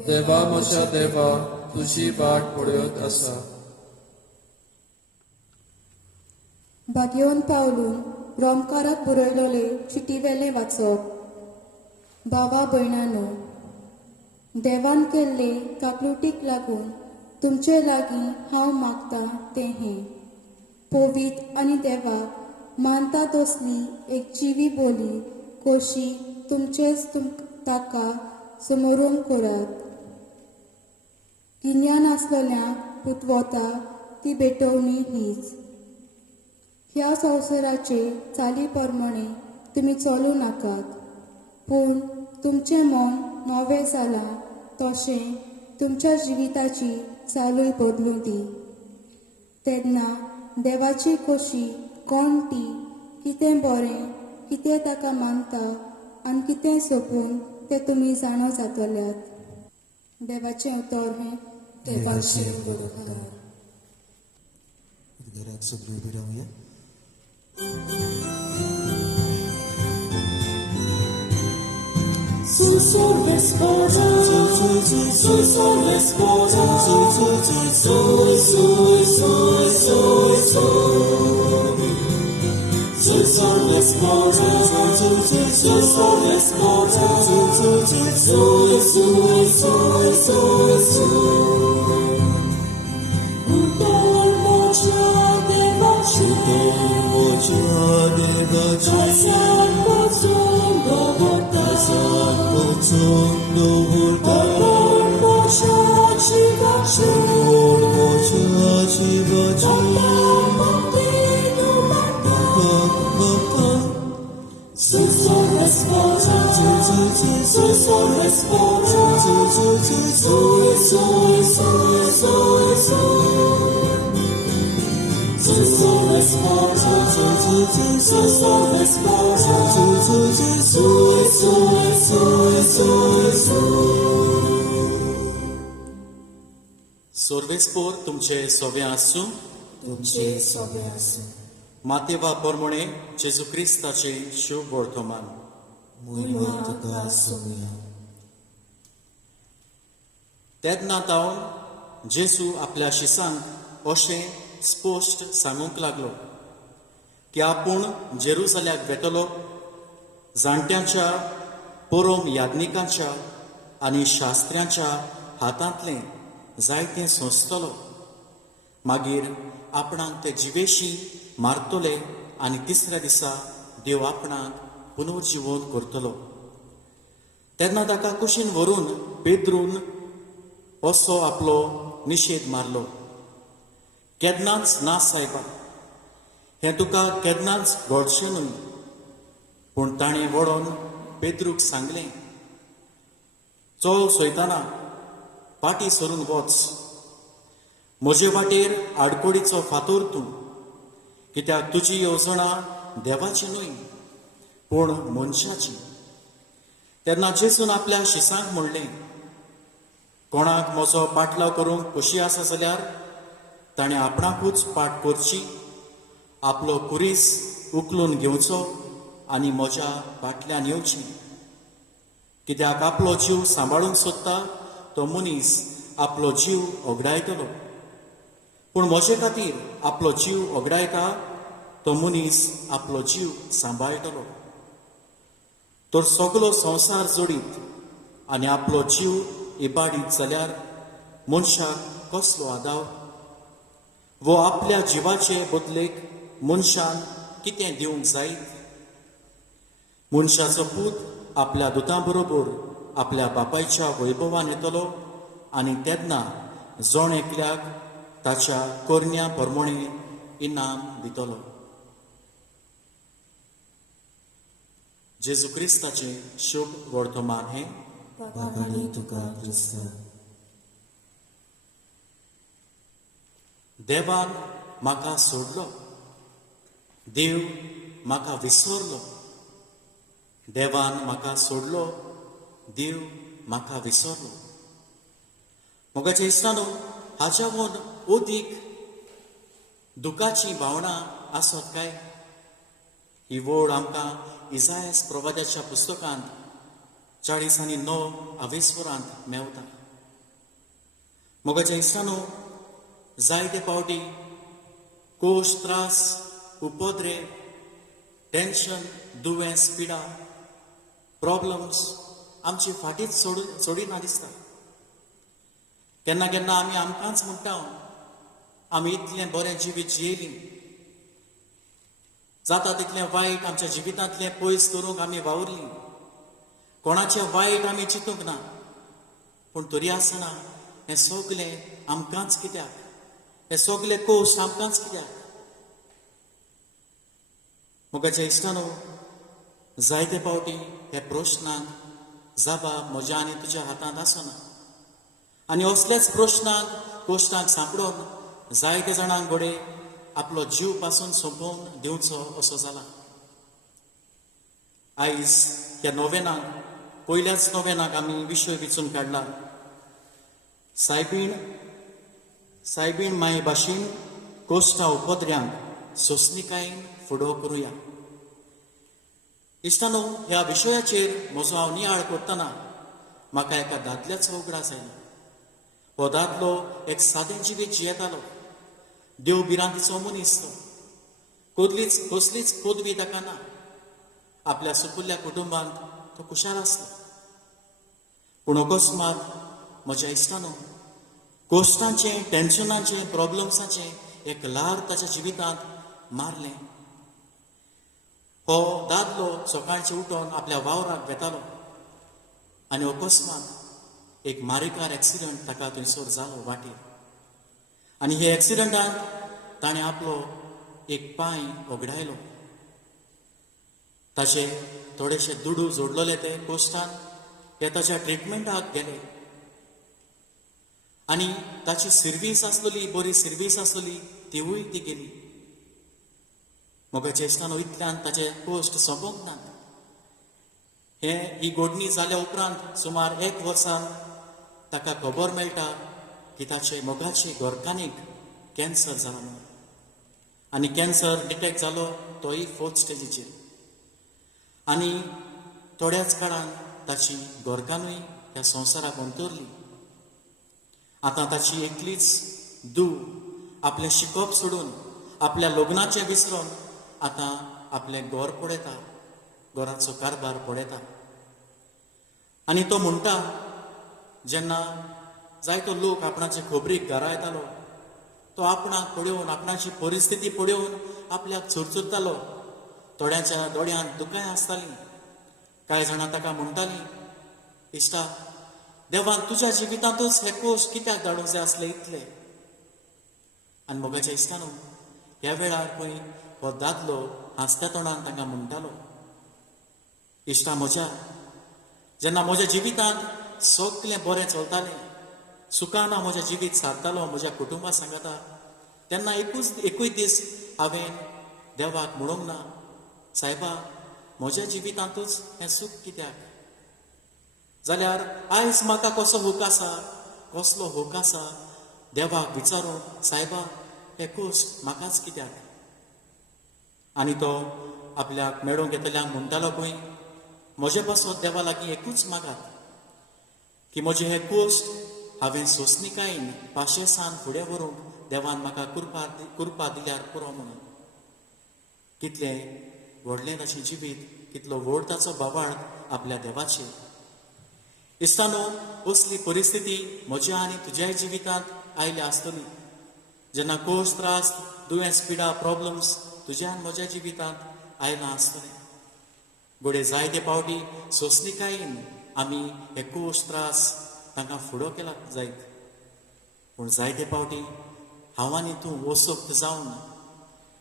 देवा म्हज्या देवा तुजी वाट पळयत आसा बागयोन पावलून रोमकाराक बरयलोले चिटीवेले वाचप बाबा भयणानो देवान केल्ले काकलुटीक लागून तुमचे लागीं हांव मागतां तें हें पोवीत आनी देवाक मानता तसली एक जिवी बोली कशी तुमचेच ताका समोरून करात गिन्यान आसलेल्यांक पुतवता ती भेटवणी हीच ह्या संवसाराचे चाली प्रमाणे तुमी चलूं नाकात पूण तुमचें मन नवें जालां तशें तुमच्या जिविताची चालूय बदलूं दी तेन्ना देवाची खोशी कोण ती कितें बरें कितें ताका मानता आनी कितें सोपून तें तुमी जाणो जातल्यात देवाचें उतर हें देवाचें बरोबर घरात सगळी उभी राहूया Sul sorbe sposa, sul sorbe sposa, sul sorbe sposa, sul sorbe sposa, Udor mocia devaci, Tasan pozondo volta, Udor mocia civaci, Bambino bambino, Sul sorbe sposa, sul sorbe sposa, Sul sorbe sposa, sul sorbe sposa, सोर्वेस्पोर तुमचे सोबे आसूं तुमचे सोबे आसूं मातेवा पोरमोणे जेजू क्रिस्ताचे शुभ वर्तमान महिमा तुका आसूं तेन्ना तावन जेजू आपल्या शिसांक अशें स्पश्ट सांगूंक लागलो की आपूण जेरुसल्याक वेतलो जाणट्यांच्या पोरोम याज्ञिकांच्या आनी शास्त्र्यांच्या हातांतलें जायतें सोंसतलो मागीर आपणाक ते जिवेशी मारतले आनी तिसऱ्या दिसा देव आपणाक पुनर्जिवन करतलो तेन्ना ताका कुशीन व्हरून पेद्रून असो आपलो निशेध मारलो केन्नाच ना सायबा हें तुका केन्नाच घडचें न्हय पूण ताणें वळोन पेद्रूक सांगलें चल सोयताना पाटी सरून वच म्हजे वाटेर आडकोडीचो फातोर तूं कित्याक तुजी येवजणा देवाची न्हय पूण मनशाची तेन्ना जेजून आपल्या शिसांक म्हणलें कोणाक म्हजो पाटलाव करूंक खोशी आसा जाल्यार ताणें आपणाकूच पाट करची आपलो कुरीस उखलून घेवचो आनी म्हज्या फाटल्यान येवची. कित्याक आपलो जीव सांबाळूंक सोदता तो मनीस आपलो जीव ओगडायतलो, पूण म्हजे खातीर आपलो जीव ओगडायता तो मनीस आपलो जीव सांबाळटलो. तर सगलो संवसार जोडीत आनी आपलो जीव इबाडीत जाल्यार मनशाक कसलो आदाव? वो आपल्या जिवाचे बदलेक मनशान कितें दिवंक जायत? मनशाचो पूत आपल्या दुतां बरोबर आपल्या बापायच्या वैभवान येतलो आनी तेन्ना जोण एकल्याक ताच्या कोरन्या प्रमाणे इनाम दितलो. जेजू क्रिस्ताचे शुभ वर्तमान हे बाबानी तुका क्रिस्त. देवान म्हाका सोडलो, देव म्हाका विसरलो. देवान म्हाका सोडलो, देव म्हाका विसरलो. मोगाच्या इश्टानो, हाच्या वन ओदीक दुखाची भावना आसत काय? ही वोड आमकां इसायास प्रवाद्याच्या पुस्तकांत 40 आनी 9 मेवता. मोगाच्या इश्टानो, जायते पावटी कोश, त्रास, उपद्रे, टेन्शन, दुयेंस, पिडा, प्रॉब्लम्स आमची फाटीच सोडिना दिसता. केन्ना केन्ना आमी आमकांच म्हणटा आमी इतलें बरें जिवीत जियेलीं, जाता तितलें वायट आमच्या जिवितांतलें पयस करूंक आमी वावुरलीं, कोणाचें वायट आमी चिंतूंक ना. पूण तरी आसतना हें सगलें आमकांच कित्याक? हे सगले कोश्ट आमकांच कित्याक? मोगाच्या इश्टानो, जायते पावटी हे प्रश्नांक जबाब म्हज्या आनी तुज्या हातांत आसना. आनी असलेच प्रश्नांक कोश्टांक सांपडून जायते जाणांक घोडे आपलो जीव पासून सोंपोवन दिवचो असो जाला. आयज ह्या नोवेनाक, पयल्याच नोवेनाक आमी विशय विचून काडला, सायबीण माये भाशेन कोश्टा उपद्र्यांक सोंसणीकायेन फुडो करुया. इश्टानो, ह्या विशयाचेर म्हजो हांव नियाळ करतना म्हाका एका दादल्याचो उगडास आयलो. हो दादलो एक सादें जिवीत जियेतालो. देव बिरांतीचो मनीस तो. कसलीच पदवी ताका ना. आपल्या सुपुल्ल्या कुटुंबांत तो कुशार आसलो. पूण अकस्मात म्हज्या इश्टानो, कोश्टांचें, टेन्शनाचें, प्रॉब्लम्साचें एक ल्हार ताच्या जिवितांत मारलें. हो दादलो सकाळचें उठोन आपल्या वावराक वेतालो आनी अकस्मात एक मारिकार एक्सिडंट ताका थंयसर जालो वाटेर. आनी हे एक्सिडंटांत ताणें आपलो एक पांय ओगडायलो. ताचे थोडेशे दुडू जोडलोले ते कोश्टान हे ताच्या ट्रिटमेंटाक गेले. आनी ताची सर्वीस आसलोली, बरी सर्वीस आसलोली, तिवूय ती गेली. मोगाच्या इश्टानो, इतल्यान ताचे कोश्ट सोंपोंक ना. ही घडणी जाल्या उपरांत सुमार 1 वर्सान ताका खबर मेळटा की ताचे मोगाचे घरकान्नीक कॅन्सर जाला म्हणून. आनी कॅन्सर डिटेक्ट जालो तोय 4th स्टेजीचेर. आनी थोड्याच काळान ताची घरकान्नूय ह्या संवसाराक अंतरली. आतां ताची एकलीच धूव आपलें शिकप सोडून, आपल्या लग्नाचें विसरून आतां आपलें घर पळयता, घराचो कारभार पळयता. आनी तो म्हणटा, जेन्ना जायतो लोक आपणाचे खबरीक घरा येतालो, तो आपणाक पळयोवन, आपणाची परिस्थिती पळयोवन आपल्याक चुरचुरतालो. थोड्यांच्या दोळ्यांत दुकाय आसतालीं. कांय जाणां ताका म्हणटालीं, इश्टा, देवान तुज्या जिवितांतूच हे कोश्ट कित्याक धाडूंक जाय आसले इतले? आनी मोगाच्या इश्टानो, ह्या वेळार पळय हो दादलो हांसत्या तोंडान तांकां म्हणटालो, इश्टा म्हज्या, जेन्ना म्हज्या जिवितांत सगलें बरें चलतालें, सुखान हांव म्हजें जिवीत सारतालो म्हज्या कुटुंबा सांगाता, तेन्ना एकूय दीस हांवें देवाक म्हणूंक ना, सायबा, म्हज्या जिवितांतूच हें सूख कित्याक? जाल्यार आयज म्हाका कसो हूक आसा, कसलो हूक आसा देवाक विचारून, सायबा, हे कोश्ट म्हाकाच कित्याक? आनी तो आपल्याक मेळूंक येतल्यांक म्हणटालो पळय, म्हजे पासत देवा लागीं एकूच मागात की म्हजे हे गोश्ट हांवें सोंसणिकायेन पाशेसान फुडें व्हरूंक देवान म्हाका कुरपा दिल्यार पुरो म्हणून. कितलें व्हडलें ताचें जिवीत, कितलो व्हड ताचो बाबाळ आपल्या देवाचेर. इस्तानो असली परिस्थिती म्हज्या आनी तुज्याय जिवितांत आयली आसतली. जेन्ना कोश त्रास, दुयेंस, पिडा, प्रॉब्लम्स तुज्या आनी म्हज्या जिवितांत आयलां आसतलें. घोडे जायते पावटी सोंसणिकायेन आमी हे कोश त्रास तांकां फुडो केला जायत. पूण जायते पावटी हांव आनी तूं वसोक्त जावन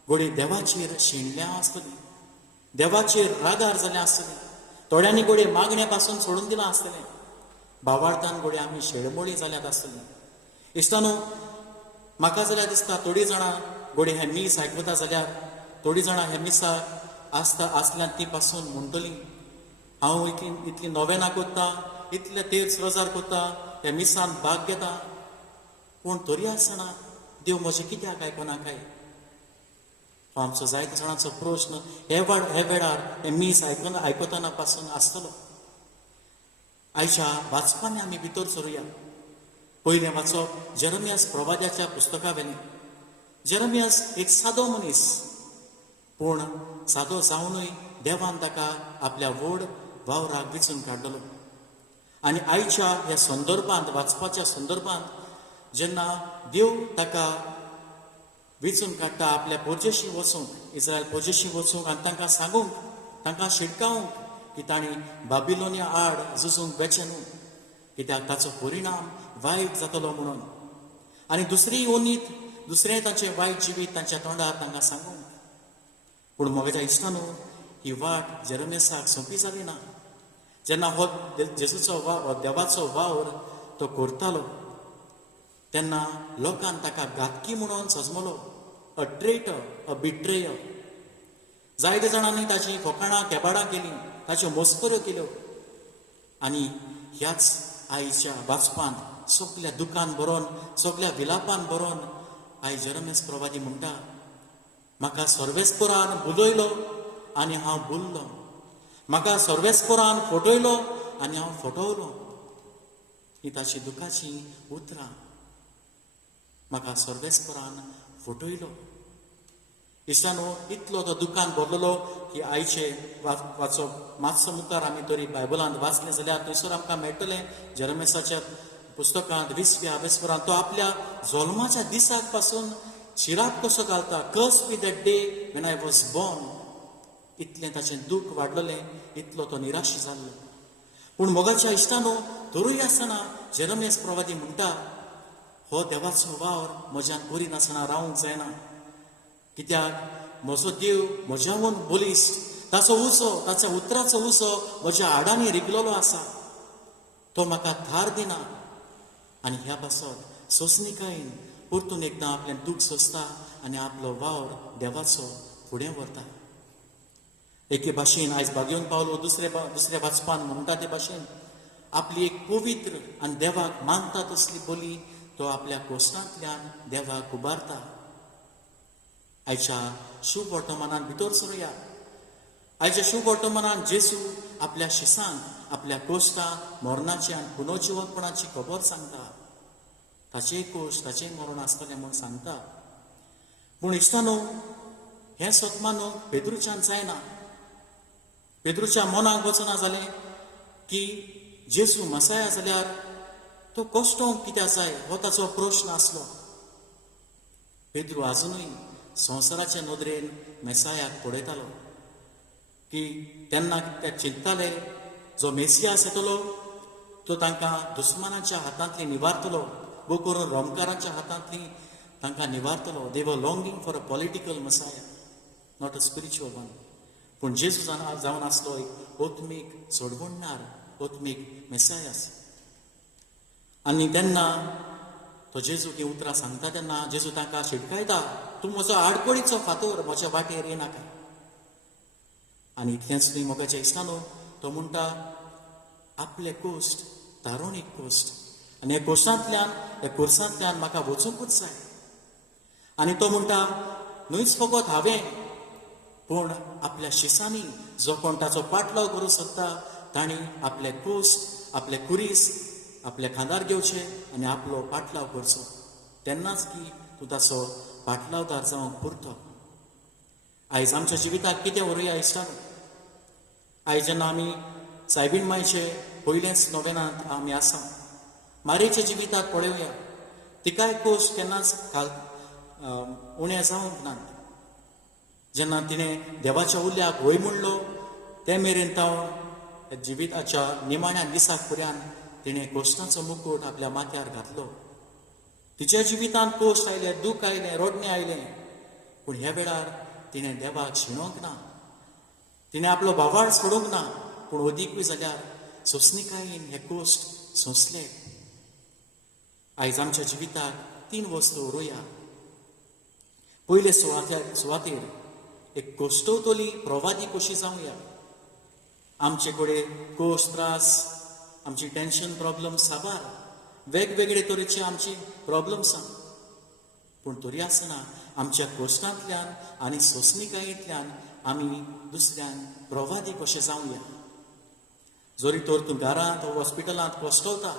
घोडे देवाचेर शेणल्या आसतलीं, देवाचेर रागार जालें आसतलें. थोड्यांनी घोडे मागणे पासून सोडून दिलां आसतलें. भावार्थान घोडे आमी शेळमोळी जाल्यात आसतलीं. इश्टानो, म्हाका जाल्यार दिसता थोडीं जाणां घोडे हे मीस आयकता जाल्यार थोडीं जाणां हे मिसाक आसल्यान ती पासून म्हणटलीं, हांव इतलीं नोवेनां कोत्ता, इतले तेर्स रोजार कोत्ता, हे मिसान भाग घेता, पूण तरी आसतना देव म्हजें कित्याक आयकना काय. आमचो जायत्या जाणांचो प्रश्न हे वेळार हे मीस आयकतना पासून आसतलो. आयच्या वाचपांनी आमी भितर सरुया. पयलें वाचप जेरमियास प्रवाद्याच्या पुस्तका वेलें. जेरमियास एक सादो मनीस, पूण सादो जावनूय देवान ताका आपल्या व्हड वावराक वेंचून काडलेलो. आनी आयच्या ह्या संदर्भांत, वाचपाच्या संदर्भांत जेन्ना देव ताका वेंचून काडटा आपल्या पोरजेशी वचूंक, इस्रायल पोरजेशी वचूंक आनी तांकां सांगूंक, तांकां शिटकावंक की तांणी बाबिलोनिया आड झुजूंक बेचे न्हू, कित्याक ताचो परिणाम वायट जातलो म्हणून. आनी दुसरी ओनीत, दुसरें तांचें वायट जिवीत तांच्या तोंडार तांकां सांगूंक. पूण म्हज्या इश्टानो, ही वाट जेरमियासाक सोंपी जाली ना. जेन्ना हो जेजूचो देवाचो वावर तो करतालो तेन्ना लोकान ताका घातकी म्हणून सजमलो, अ ट्रेटर, अ बिट्रेयर. जायत्या जाणांनी ताची फकाणां केबाडां केलीं, ताच्यो मस्कऱ्यो केल्यो. आनी ह्याच आयच्या वाचपांत सगल्या दुखान बरोवन, सगल्या विलापान बरोवन आयज जेरमियास प्रवादी म्हणटा, म्हाका सर्वेस्परान बुलयलो आनी हांव बुललो, म्हाका सर्वेस्परान फटयलो आनी हांव फटवलो. ही ताची दुखाची उतरां. म्हाका सर्वेस्परान फटयलो. इश्टानो, इतलो तो दुखान भरलेलो की आयचे वाचप मातसो मुखार आमी तरी बायबलांत वाचलें जाल्यार थंयसर आमकां मेळटलें जेरमियासाच्या पुस्तकांत 20व्या वेस्परांत तो आपल्या जल्माच्या दिसाक पासून चिराग कसो घालता. Curse be that day when I was born. इतलें ताचें दूख वाडलेलें, इतलो तो निराशी जाल्लो. पूण मोगाच्या इश्टानो, तरूय आसतना जेरमियास प्रवादी म्हणटा, हो देवाचो वावर म्हज्यान करी नासतना रावंक जायना. कित्याक म्हजो देव म्हज्यावन बोलीस, ताचो उसो, ताच्या उतराचो उसो म्हज्या हाडांनी रिगलेलो आसा. तो म्हाका थार दिना. आनी ह्या पासत सोंसणिकायेन परतून एकदां आपलें दूख सोंसता आनी आपलो वावर देवाचो फुडें व्हरता. एके भाशेन आयज बागेवन पावलो दुसऱ्या वाचपान म्हणटा ते भाशेन आपली एक पवित्र आनी देवाक मानता तसली बोली तो आपल्या कोश्टांतल्यान देवाक उबारता. आयच्या शुभ वर्तमानान भितर सरुया. आयच्या शुभ वर्तमानान जेजू आपल्या शिसांक आपल्या कोश्टां, मरणाची आनी पुनर्जिवनपणाची खबर सांगता. ताचेय कोश्ट, ताचेय मरण आसतलें म्हूण सांगता. पूण इश्टानो, हें सतमानूंक पेद्रूच्यान जायना. पेद्रूच्या मनाक वचना जालें की जेजू मसाया जाल्यार तो कश्टोवंक कित्याक जाय, हो ताचो प्रश्न आसलो. पेद्रू आजुनूय संवसाराचे नदरेन मेसायाक पळयतालो की तेन्ना ते चिंतताले जो मेसियास येतलो तो तांकां दुस्मानाच्या हातांतली निवारतलो, वो करून रोमकारांच्या हातांतली तांकां निवारतलो. They were longing for a political messiah, not a spiritual one. पूण जेजू जावन आसलो एक ओत्मीक सोडवणणार, ओत्मीक मेसायास. आनी तेन्ना तो जेजू ही उतरां सांगता तेन्ना जेजू तांकां शिटकायता, तूं म्हजो आडकोळीचो फातर म्हज्या वाटेर येनाका. आनी इतलेंच न्ही मोगाच्या इश्टानो, तो म्हणटा आपले कोश्ट तारुणीक कोश्ट, आनी हे कोर्सांतल्यान म्हाका वचूंकूच जाय. आनी तो म्हणटा न्हूच फकत हांवें पूण आपल्या शिसांनी जो कोण ताचो पाटलाव करूं सोदता तांणी आपले कूस आपले कुरीस आपले खांदार घेवचे आनी आपलो पाटलाव करचो तेन्नाच की तूं ताचो पाटलावदार जावंक पुरतो. आयज आमच्या जिविताक कितें उरया इश्टानो? आयज जेन्ना आमी सायबीण मायचे पयलेच नोवेनांत आमी आसा मारेच्या जिविताक पळोवया तिकाय कोश केन्नाच उणें जावंक नात. जेन्ना तिणें देवाच्या उल्याक वय म्हणलो ते मेरेन तावन जिविताच्या निमाण्या दिसाक पर्यंत तिणें कोश्टांचो मुकूट आपल्या माथ्यार घातलो. तिच्या जिवितांत कोश्ट आयले, दूख आयलें, रोडणें आयलें, पूण ह्या वेळार तिणें देवाक शिणोवंक ना, तिणें आपलो भावाड सोडूंक ना, पूण अदीकूय जाल्यार सोंसणिकायेन हे कोश्ट सोंसले. आयज आमच्या जिविताक 3 वस्तू उरुया. पयले सुवातेर एक कोश्टवतली प्रवादी कशी जावया. आमचे कडेन कोश त्रास, आमची टेन्शन प्रॉब्लम्स साबार, वेगवेगळे तरेचे आमची प्रॉब्लम्स आसा, पूण तरी आसतना आमच्या कोश्टांतल्यान आनी सोंसणिकायेंतल्यान आमी दुसऱ्यांक प्रवादी कशें जावया. जरी तर तूं घरांत हॉस्पिटलांत कोश्टवता,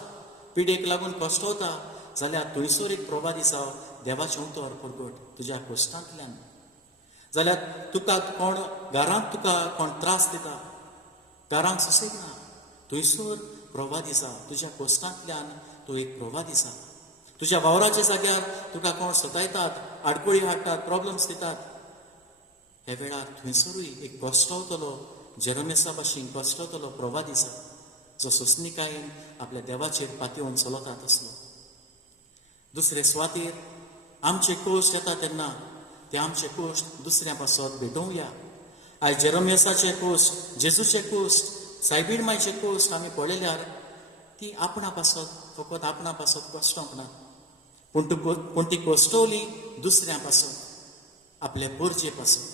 पिडेक लागून कोश्टवता, जाल्यार थंयसर एक प्रवादी जाव देवाचें उतर परगट तुज्या कोश्टांतल्यान. जाल्यार तुका कोण घरांत तुका कोण त्रास दिता, घरांत सुसेग ना, थंयसर प्रवादी जाव तुज्या कोश्टांतल्यान तूं एक प्रवादी जाव. तुज्या वावराच्या जाग्यार तुका कोण सतायतात, आडकुळी हाडटात, प्रॉब्लम्स दितात, हे वेळार थंयसरूय एक कोश्टवतलो जेरोमेसा भाशेन कोश्टवतलो प्रवादी जाव जो सोंसणिकायेन आपल्या देवाचेर पातयेवन चलता तसलो. दुसरे सुवातेर आमचे कोश्ट येता तेन्ना ते आमचे कोश्ट दुसऱ्या पासत भेटोवया. आयज जेरोमेसाचे कोश्ट, जेजूचे कोश्ट, सायबीण मायचे कोश्ट आमी पळयल्यार ती आपणा पासत फकत आपणा पासत कोश्टोंक ना, पूण ती कोश्टवली दुसऱ्या पासत, आपले पोरचे पासत.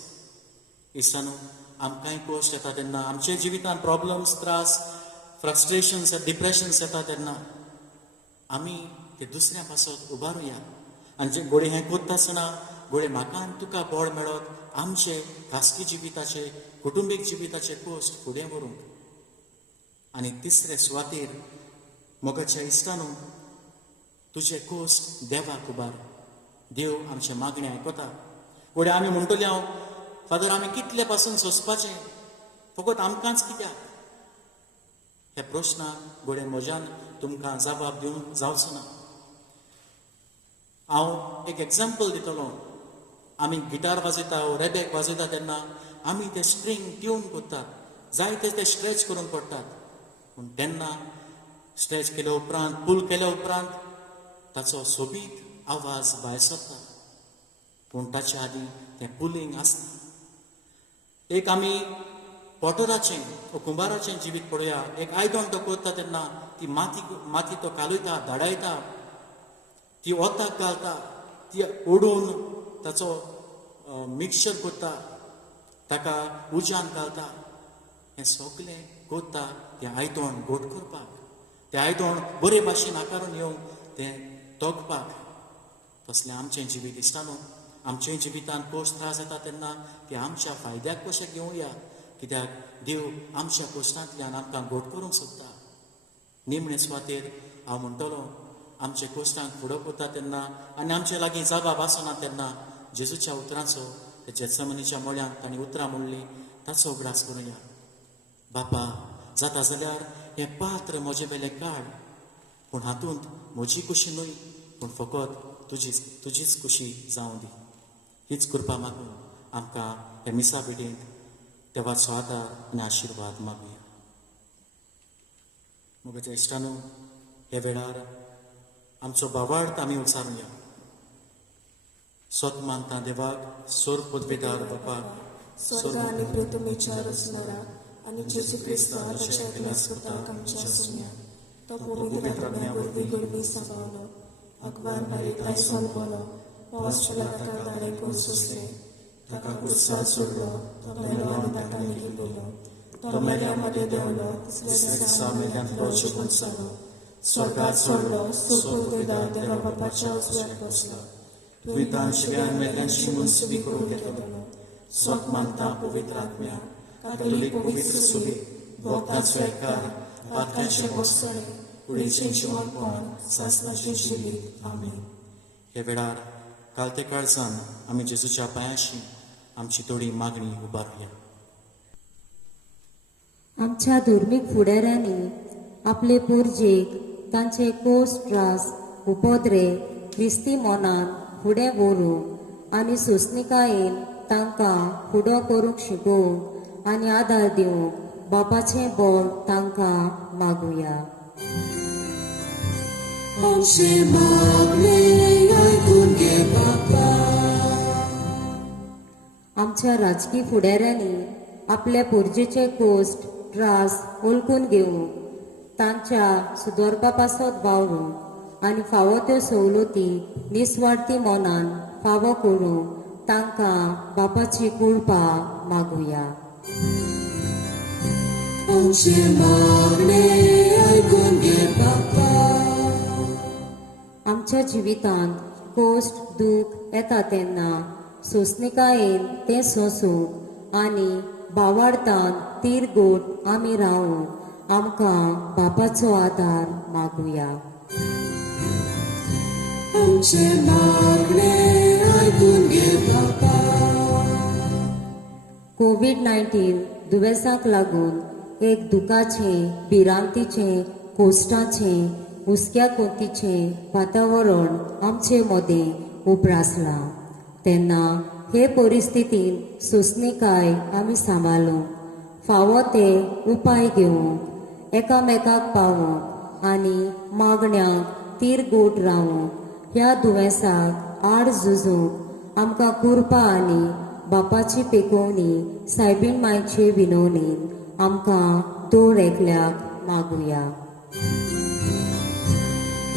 इश्टानो, आमकांय कोश्ट येता तेन्ना, आमच्या जिवितांत प्रॉब्लम्स, त्रास, फ्रस्ट्रेशन्स, डिप्रेशन्स येता तेन्ना आमी ते दुसऱ्या पासत उबारुया. आनी जे घोडे हें कोत्ता आसतना घोडे म्हाका आनी तुका बळ मेळत आमचे खासगी जिविताचे, कुटुंबीक जिविताचे कोश्ट फुडें व्हरूंक. आनी तिसरे सुवातेर मोगाच्या इश्टानो, तुजे कोश्ट देवाक उबार. देव आमचे मागणे आयकता. घोडे आमी म्हणटले हांव फादर आमी कितले पासून सोंसपाचें, फकत आमकांच कित्याक? ह्या प्रश्नाक घोडे म्हज्यान तुमकां जबाब दिवंक जावचो ना. हांव एक एग्जाम्पल दितलो. आमी गिटार वाजयता वा रेबेक वाजयता तेन्ना आमी ते स्ट्रींग ट्यून करतात, जायते ते स्ट्रेच करून पडटात, पूण तेन्ना स्ट्रेच केल्या उपरांत, पूल केल्या उपरांत ताचो सोबीत आवाज भायर सरता, पूण ताच्या आदी तें पुलींग आसता. एक आमी पोटराचें वा कुंभाराचें जिवीत पळोवया. एक आयदन तो करता तेन्ना ती माती तो कालयता, धाडायता, ती वताक घालता, ती ओडून ताचो मिक्सचर करता, ताका उज्यान घालता. हें सगलें करता तें आयदन गोड करपाक, तें आयदन बरे भाशेन आकारून येवंक तें तोगपाक. तसलें आमचें जिवीत इश्टानो, आमच्या जिवितांत कोश्ट त्रास येता तेन्ना ते आमच्या फायद्याक कशें घेवया, कित्याक देव आमच्या कोश्टांतल्यान आमकां गोड करूंक सोदता. निमणे सुवातेर हांव म्हणटलों, आमचे कोश्टांक फुडो करता तेन्ना आनी आमचे लागीं जबाब आसना तेन्ना जेजूच्या उतरांचो, ते जेत्समनीच्या मोळ्यांत तांणी उतरां म्हणलीं ताचो उगडास करुया. बापा, जाता जाल्यार हें पात्र म्हजे बेले काड, पूण हातूंत म्हजी खुशी न्हय, पूण फकत तुजीच खुशी जावं दी. हीच कृपा मागून आमकां हे मिसा बेडेंत देवाचो आदार आनी आशिर्वाद मागुया. म्हज्या इश्टानो, हे वेळार आमचो भावार्थ आमी उचारुया. स्वत मानता देवाक, सोर पदवेदार बापाक, स्वर्ग आनी पृथ्वीच्या रचणारा आनी जेजू क्रिस्ता ताच्या एकल्याच पुताक आमच्या सुन्या, तो पवित्र आत्म्या वरवीं गरमी सांबाळलो, अकबार बारीक लायसन बोलो, पोस्टला ताका दारेकून सोंसले, ताका क्रुसार सोडलो, तो मेलो आनी ताका लेगीत गेलो, तो मेल्या मध्ये देंवलो, तिसऱ्या दिसा मेल्यांतलो जिवंत जालो, स्वर्गात सोडलो, सुपरवेदार देवा बापाच्या उजव्याक बसलो, तुवें शिव्यान मेल्यांची मुनसिबी करून घेतलो, स्वत मानता पवित्र आत्म्या कातोलीक पवित्र सुबे भोगताचो एकार पातकांचे बसतले कुडीचें जिवनपण सासणाचे जिवीत आमेन. हे वेळार कालते काळजान आमी जेजूच्या पांयाशी आमची थोडी मागणी उबारुया. आमच्या धर्मीक फुडाऱ्यांनी आपले पुर्जेक तांचे कोस त्रास उपद्रे क्रिस्ती मोनान फुडें व्हरूंक आनी सोंसणिकायेन तांकां फुडो करूंक शिकोवंक आनी आदार दिवंक बापाचें बळ तांकां मागुया. आमचे मागणे आयकून घे बापा. आमच्या राजकीय फुडाऱ्यांनी आपल्या पुर्जेचे कोस्ट त्रास ओळखून घेवंक तांच्या सुदारपा पासत वावरूंक आनी फावो त्यो सवलती निस्वार्थी मोनान फावो करूंक तांकां बापाची कृपा मागुया. आमचे मागणे आयकून घे बापा. आमच्या जिवितांत कोस्ट दूख येता तेन्ना सोंसणिकायेन तें सोंसूंक आनी बावार्थान तीरगोट आमी रावूंक आमकां बापाचो आदार मागुया. आमचे मागणे आयकून घे बापा. कोविड-19 दुयेंसाक लागून एक दुखाचें भिरांतीचें कोश्टाचें हुस्क्या कोंतीचें वातावरण आमचे मदें उप्रासलां तेन्ना हे परिस्थितींत सोंसणिकाय आमी सांबाळूंक फावो ते उपाय घेवंक एकामेकाक पावोवंक आनी मागण्यांक तीरगोट रावंक ह्या दुयेंसाक आड झुजूंक आमकां कृपा आनी बापाची पेकोवणी सायबीण मायचे विनवणेन आमकां दोर एकल्याक मागुया.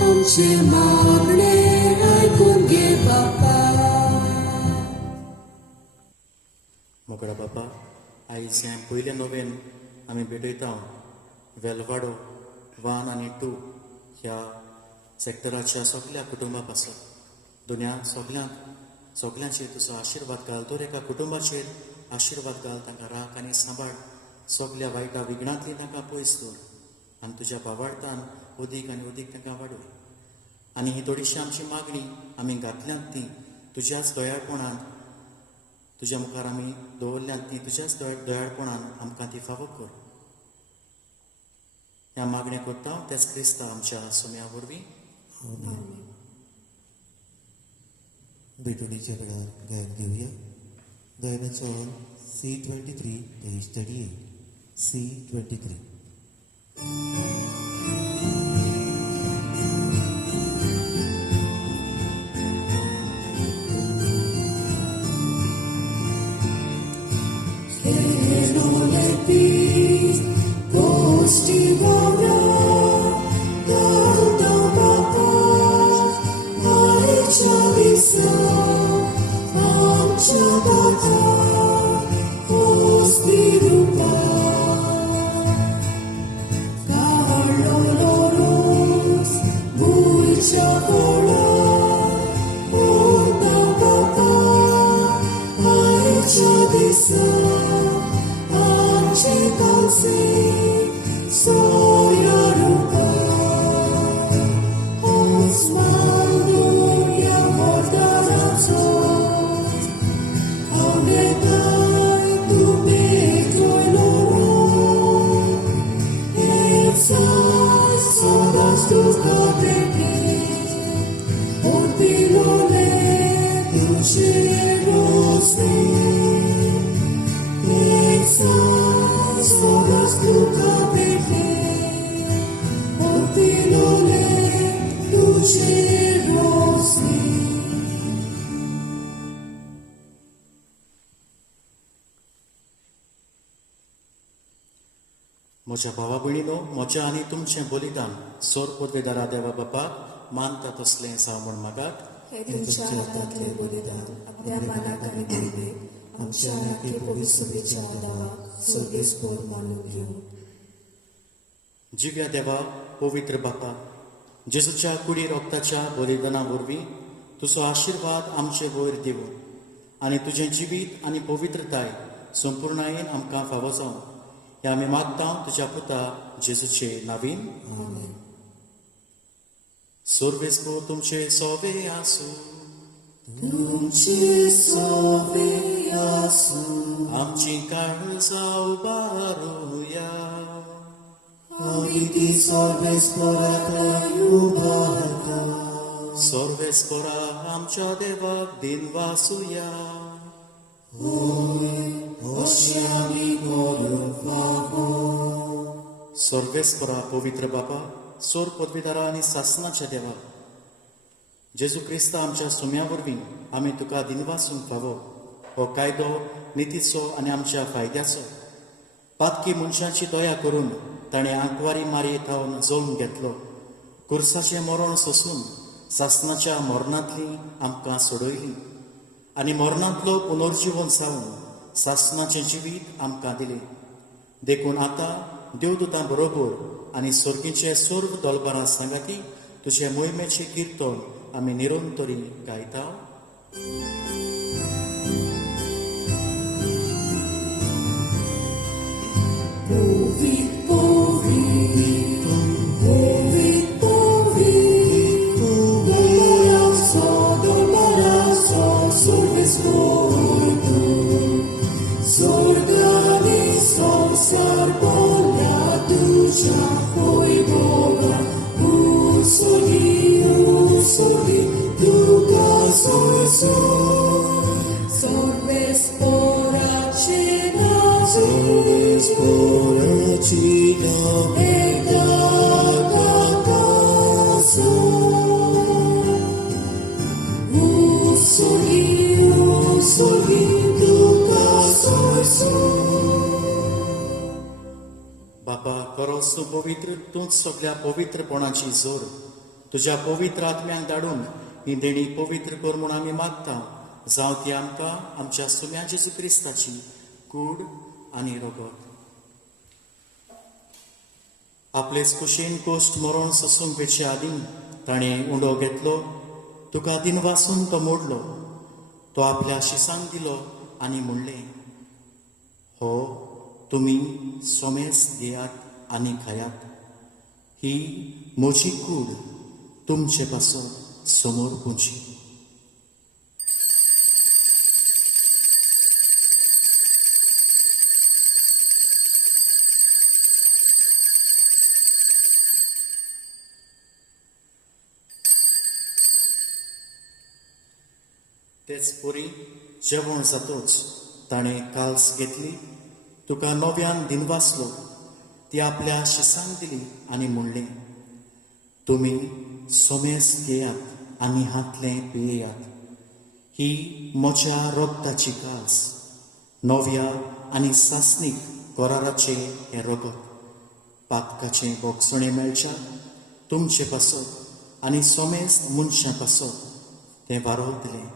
आमचे मागणे आयकून घे बापा. मोगडा बापा, आयज हें पयलें नोवेन आमी भेटयता वेलवाडो 1 आनी 2 ह्या सॅक्टराच्या सगळ्या कुटुंबा पासत दुनिया सगळ्यांचेर तुजो आशिर्वाद घाल. दर एका कुटुंबाचेर आशिर्वाद घाल. तांकां राख आनी सांबाळ. सगळ्या वायटा विघ्नांतली तांकां पयस दवर आनी तुज्या भावार्थान उदीक आनी उदीक तांकां वाडोव. आनी ही थोडीशी आमची मागणी आमी घातल्यांत ती तुज्याच दयाळपणान तुज्या मुखार आमी दवरल्यांत ती तुज्याच दयाळपणान आमकां ती फावो कर. ह्या मागण्या करता त्याच क्रिस्ता आमच्या सोम्या वरवीं. भेटवणीच्या वेळार गायन घेवया. गायनाचो C23 पेज 38. C23. म्हज्या भावा भयणीनो, म्हजें आनी तुमचें बलिदान सोर पोतेदारा देवा बापाक मानता तसलें जावं म्हण मागात. हे तुमच्या हातांतले बलिदान आपल्या मनाक आनी कुडीक आमच्या राखी पवित्र सुबेच्या आदाराक स्वर्गेस्पोर मानून घेऊ. जिव्या देवा पवित्र बापा, जेजूच्या कुडी रोगताच्या बलिदाना वरवीं तुजो आशिर्वाद आमचे वयर दिवं आनी तुजें जिवीत आनी पवित्रताय संपूर्णायेन आमकां फावो जावं हें आमी मागता तुज्या पुता जेजूचे नांवीन. सोर्वेस्पो तुमचे सोवे आसूं, तुमचे सोवे आसूं, आमची काळजां उबारुया. आमी ती सर्वेस्परांतल्यान उबारता. सोर्वेस्परा आमच्या देवाक दिनवासुया. अशें आमी करूंक फावो. सोर्वेस्परा पवित्र बापा, सोर पदवीदारा आनी सासणाच्या देवा, जेजू क्रिस्ता आमच्या सुम्या वरवीं आमी तुका दिनवासूंक फावो. हो कायदो नितीचो आनी आमच्या फायद्याचो. पातकी मनशांची दया करून ताणें आंकवारी मारी थावन जळून घेतलो. कुर्साचें मरण सोंसून सासणाच्या मरणांतली आमकां सोडयली आनी मरणांतलो पुनर्जीवन जावन सासणाचें जिवीत आमकां दिलें. देखून आतां देवदूतां बरोबर आनी सर्गीचे सर्व दलबारां सांगाती तुजे मोहिमेचें किर्तन आमी निरंतरी गायता. Povit, povit, povit, povit, doloroso, sorvesporto, sorgani somsar bolla ducha poi Boga, usoli, duga sorso, sorvesporacina, sorvesporacina, edagaso, usoli, duga sorso. बापा, खरोच तूं पवित्र, तूंच सगळ्या पवित्रपणाची जोर. तुज्या पवित्र आत्म्याक धाडून ही देणी पवित्र कर म्हूण आमी मागता. जावं ती आमकां आमच्या सुम्या जेजू क्रिस्ताची कूड आनी रगत. आपलेच कुशीन कोश्ट मरण सोसूंक पेचे आदीं ताणें उंडो घेतलो. तुका दिनवासून तो मोडलो. तो आपल्या शिसांक दिलो आनी म्हणलें, हो तुमी सोमेस घेयात आनी खायात. ही म्हजी कूड तुमचे पासून समोर पुंजी. तेच पोरी जेवण जातोच ताणें काल्स घेतली. तुका नव्यान दिनवासलो. ती आपल्या शिसांक दिली आनी म्हणलें, तुमी सोमेस घेयात आनी हातलें पियेयात. ही म्हज्या रोगताची कास, नव्या आनी सासणीक कराराचें हें रगत. पातकाचें बोगसणें मेळच्या तुमचे पासत आनी सोमेस मनशां पासत तें वारोवतलें.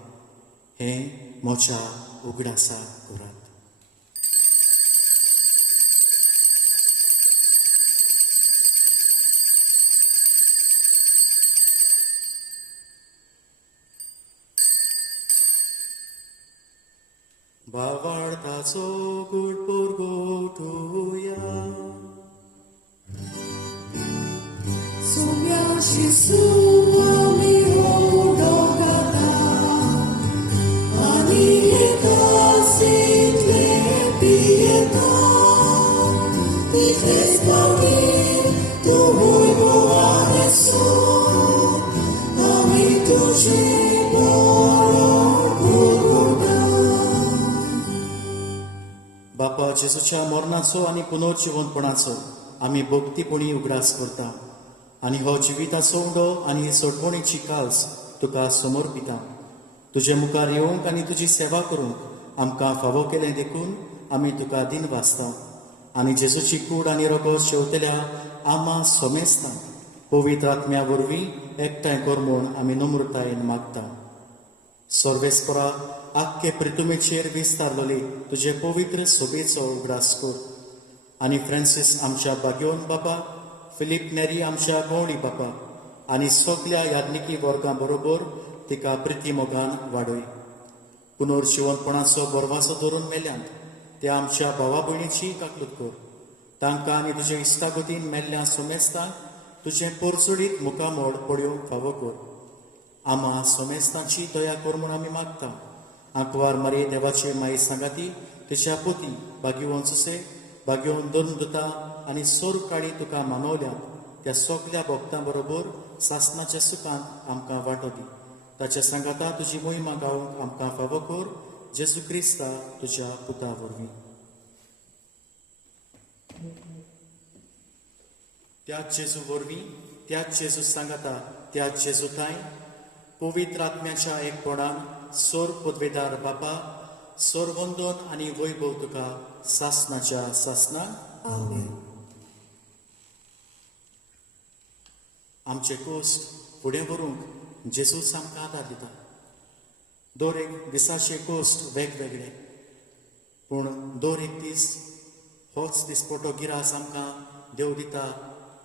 हें म्हज्या उगडासा करात. बावार्थाचो गूढ पुरगोटुया. Sumiashi suami odogata, ani ekasit lepieta, tiches paulin tu muy boaneso, ami tu chimolor purgoda. बापा, जेजूच्या मरणाचो आनी पुनर्जीवनपणाचो आमी भक्तीपणी उगडास करता आनी हो जिविताचो उंडो आनी ही सोडपणीची काल्स तुका समर्पिता. तुजे मुखार येवंक आनी तुजी सेवा करूंक आमकां फावो केलें देखून आमी तुका दिन वाचता आनी जेजूची कूड आनी रगत शेवतल्या आमा सोमेस्ता पवित्र आत्म्या वरवीं एकठांय कर म्हूण आमी नम्रतायेन मागता. सर्वेस्परा आख्खे पृथ्वीचेर विस्तारलेली तुजे पवित्र सोबेचो उगडास कर आनी फ्रांसीस आमच्या बागयोन बापा, फिलीप नेरी आमच्या गवळी बापा आनी सगळ्या याज्ञिकी वर्गां बरोबर तिका प्रिती मोगान वाडय. पुनर्जीवनपणाचो बरवासो धरून मेल्यांत त्या आमच्या भावा भयणीची काकूत कर. तांकां आनी तुजे इश्टागतीन मेल्ल्या सोमेस्तांक तुजें पोरसुडीत मुखामोड पड्योवंक फावो कर. आमा सोमेस्तांची दया कर म्हूण आमी मागता. आंकवार मारी देवाचे माई सांगाती तिच्या पोती भाग्यवन सुसे भाग्यवन दोन दुता आनी सोर काडी तुका मानवल्यात त्या सगल्या भक्तां बरोबर सासणाच्या सुखांत आमकां वांटो दी. ताच्या सांगाता तुजी मोहिमा गावंक आमकां फावो कर. जेजू क्रिस्ता तुज्या पुता वरवीं. त्याच जेजू वरवीं त्याच जेजू सांगाता त्याच जेजू ताय पवित्र आत्म्याच्या एकपणान सोर पदवेदार बापा सोर वंदन आनी वैभव तुका सासणाच्या सासणाक आमेन. आमचे कोस्ट फुडें व्हरूंक जेजू आमकां आदार दिता. दर एक दिसाचे कोस्ट वेगवेगळे पूण दर एक दीस होच दिसपटो गिरास आमकां देव दिता.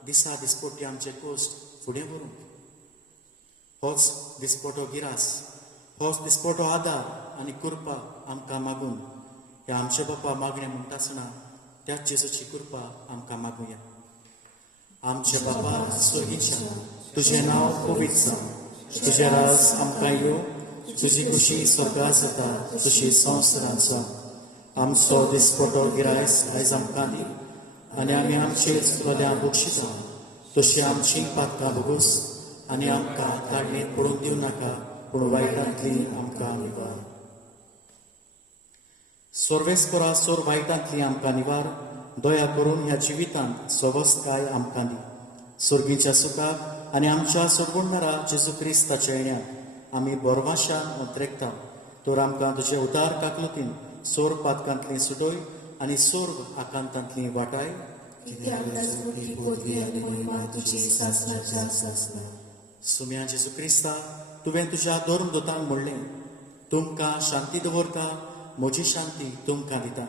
दिसा दिसपट्टी आमचे कोस्ट फुडें व्हरूंक होच दिसपटो गिरास होच दिसपटो आदार आनी कृपा आमकां मागून हे आमचे बापा मागणें म्हणटा आसतना त्याच जेजूची कृपा आमकां मागुया. आमचे बापा स्वर्गीच्या तुजें नांव पवित्र जावं. तुजें राज आमकां येवं. तुजी खुशी स्वर्गांत जाता तशी संवसारांत जावं. आमचो दिसपटो गिरायस आयज आमकां दी आनी आमी आमचेर चुकलेल्यांक बक्षिता तशी आमची पातकां भोगूस आनी आमकां ताळमेत पडूंक दिवं नाका पूण वायटांतली आमकां निवार. सर्वेस्परा सोर वायटांतली आमकां निवार. दया करून ह्या जिवितांत स्वस्थकाय आमकां दी. सुर्गीच्या सुखाक आनी आमच्या सोडवणारा जेजू क्रिस्ताच्या येण्याक आमी बोरवाशान उद्रेकता. तर आमकां तुजे उदार काकलुतीन सोर पातकांतली सुडोय आनी सोर आकांतांतली वाटाय. सुम्या जेजू क्रिस्ता तुवें तुज्या धर्म दोतांक म्हणलें तुमकां शांती दवरता म्हजी शांती तुमकां दिता.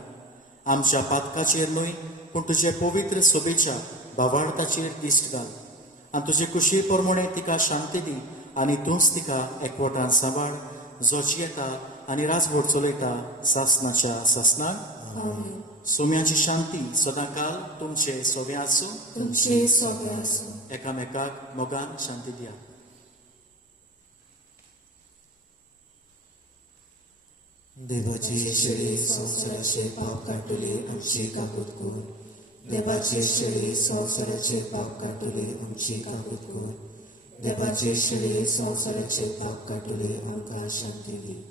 आमच्या पातकाचेर न्हय पूण तुजे पवित्र सोबेच्या भावार्थाचेर दिश्ट घाल आनी तुजे कुशी प्रमाणे तिका शांती दी आनी तूंच तिका एकवटान सांबाळ जो जियेता आनी राजवट चलयता सासणाच्या सासणाक. सोम्याची शांती सदांकाल तुमचे सोबे आसूं. एकामेकाक मोगान शांती दिया. देवाचे शेळे संवसाराचे पाप काटले आमची काकूत कर. देवाचे शेळे संवसाराचे पाप काटले आमची काकूत कर. देवाचे शेळे संवसाराचे पाप काटले आमकां शांती दी.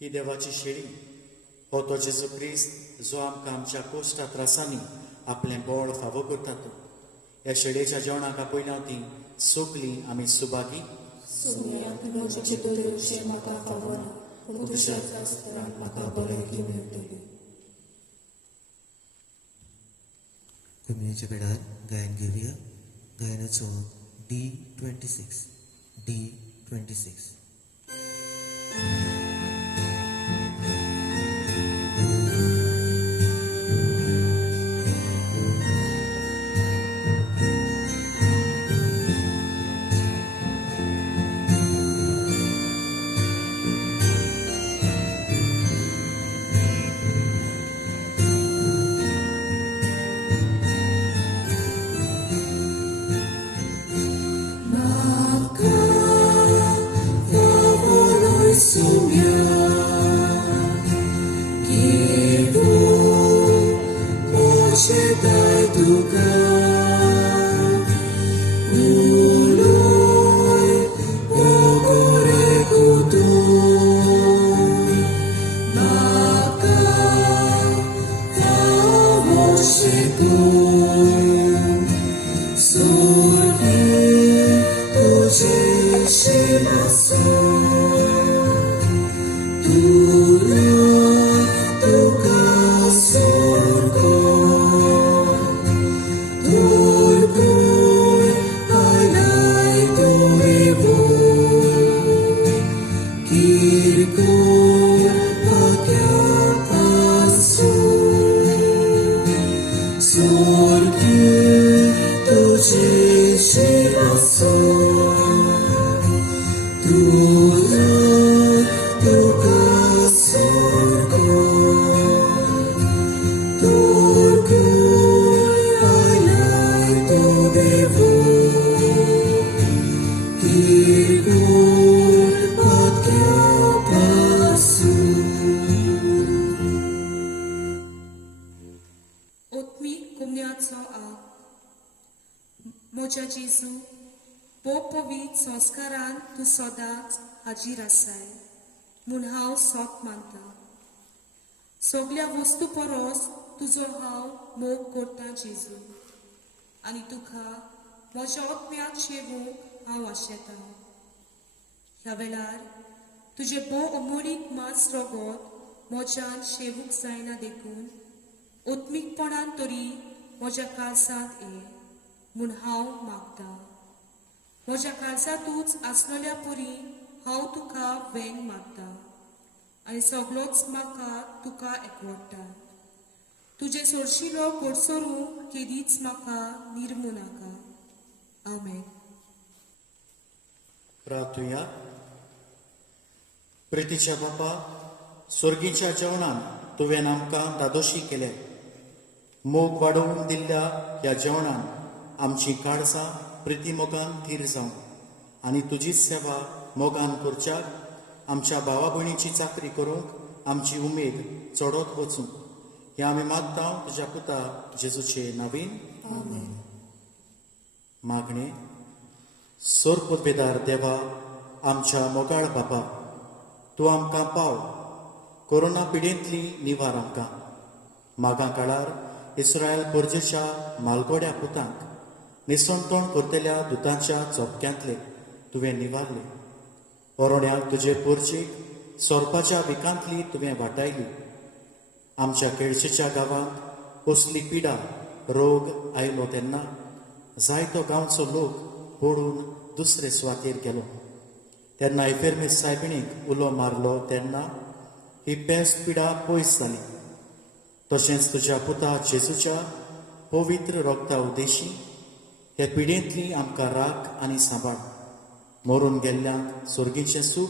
ही देवाची शेळी हो तो जेजू क्रिस्त जो आमकां आमच्या कोश्टा त्रासांनी आपलें बोळ फावो करता तो. ह्या शेळयेच्या जेवणाक आपयल्या ती सोगली आमी सुभागी. कम्युनिच्या वेळार गायन घेवया. गायनाचो D26. D26. Tuka sorgo देवाचो म्हज्या जेजू पवित संस्कारान तूं सदांच हाजीर आसाय म्हूण हांव सोत मानता. सगळ्या वस्तू परस तुजो हांव मोग करता जेजू, आनी तुका म्हज्या आत्म्याक शेवूंक हांव आशेतां. ह्या वेळार तुजे भोव अमोलीक मास रगत म्हज्यान शेवूंक जायना देखून ओत्मीकपणान तरी म्हज्या काळजांत ये म्हूण हांव मागतां. म्हज्या काळजांतूच आसलेल्या परी हांव तुका वेंग मागतां आनी सगळोच म्हाका तुका एकवटता. तुजे सोडशिलो कोडसोरू केदीच म्हाका निर्मू नाका. आमेन. प्रार्थुया. प्रितीच्या बापा, स्वर्गीच्या जेवणान तुवें आमकां दादोशी केले. मोग वाडोवन दिल्ल्या ह्या जेवणान आमची काळजां प्रिती मोगान थीर जावं आनी तुजीच सेवा मोगान करच्याक आमच्या भावा भयणीची चाकरी करूंक आमची उमेद चडत वचूं हें आमी मागता तुज्या पुता जेजूचे नांवीन. मागणे. सोर्पुर्बेदार देवा, आमच्या मोगाळ बापा, तूं आमकां पाव. कोरोना पिडेंतली निवार आमकां. मागां काळार इस्रायल पोरजेच्या मालगोड्या पुतांक निसंतोण करतल्या दुतांच्या चोपक्यांतले तुवें निवारले. ओरोड्यांक तुजे पोरचेक सोरपाच्या विकांतली तुवें वाटायली. आमच्या केळशेच्या गांवांत असली पिडा रोग आयलो तेन्ना जायतो गांवचो लोक पडून दुसरे सुवातेर गेलो. तेन्ना इफेर्मेस सायबिणीक उलो मारलो तेन्ना ही पेस्त पिडा पयस जाली. तशेंच तुज्या पुता जेजूच्या पवित्र रोगता उद्देशी हे पिडेंतली आमकां राख आनी सांबाळ. मरून गेल्ल्यांक स्वर्गीचें सूख,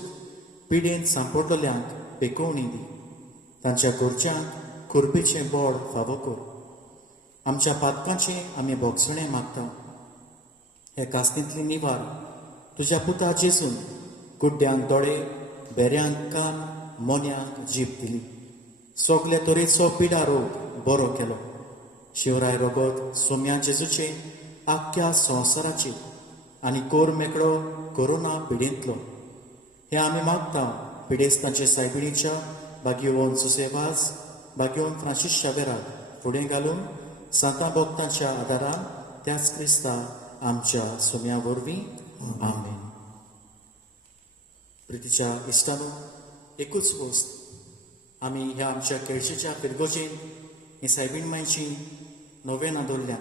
पिडेंत सांपडलेल्यांक पेकोवणी दी. तांच्या घरच्यांक खुरपेचें बोड फावो कर. आमच्या पातकांचें आमी भोगसणें मागता. हे कास्तींतली निवार तुज्या पुता जेजून कुड्ड्यांक दोळे, बेऱ्यांक कान, मोन्यांक जीब दिली. सगले तरेचो पिडा रोग बरो केलो. शिवराय रगत सोम्या जेजूचे आख्ख्या संवसाराचेर आनी कोर मेकळो कोरोना पिडेंतलो. हे आमी मागता पिडेस्तांचे सायबिणीच्या बागयोन सुसेवाज, बागयोन फ्रांसीस शावेराक फुडें घालून सांता भोगतांच्या आदारान त्याच क्रिस्ता आमच्या सोम्या वरवीं. आमेन. प्रितीच्या इश्टानो, एकूच वस्त आमी ह्या आमच्या केळशेच्या पिरगोजेन ही सायबीण मायची नोवेना दवरल्यान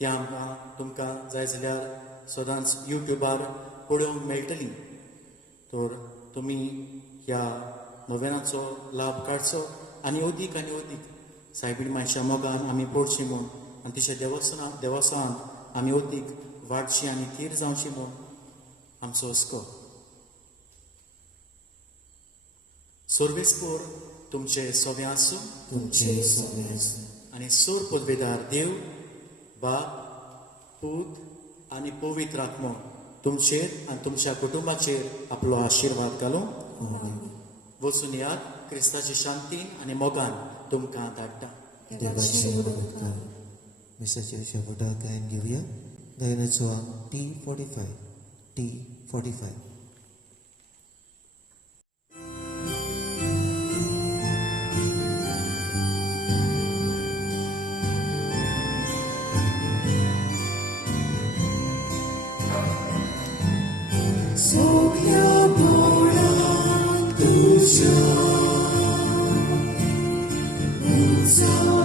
ती आमकां तुमकां जाय जाल्यार सदांच यूट्यूबार पळोवंक मेळटली. तर तुमी ह्या नोवेनाचो लाभ काडचो आनी अदीक सायबीण मायच्या मोगान आमी पडची म्हूण आनी तिच्या देवस्थानांत आमी अदीक वाडची आनी थीर जावची म्हूण आमचो हुस्को. सोर्वेस्पोर तुमचे सोवे आसूं. तुमचे सोवे आसूं. आनी सोर पदवेदार देव, बाप, पूत आनी पवित्र आत्मो तुमचेर आनी तुमच्या कुटुंबाचेर आपलो आशिर्वाद घालूं. वचून याद क्रिस्ताची शांतीन आनी मोगान तुमकां धाडटा. देवाचे बरोबर. मिसाच्या शेवटाक गायन घेवया. गायनाचो अंक T45. सगळ्या बोळात तुझ्या उंचावर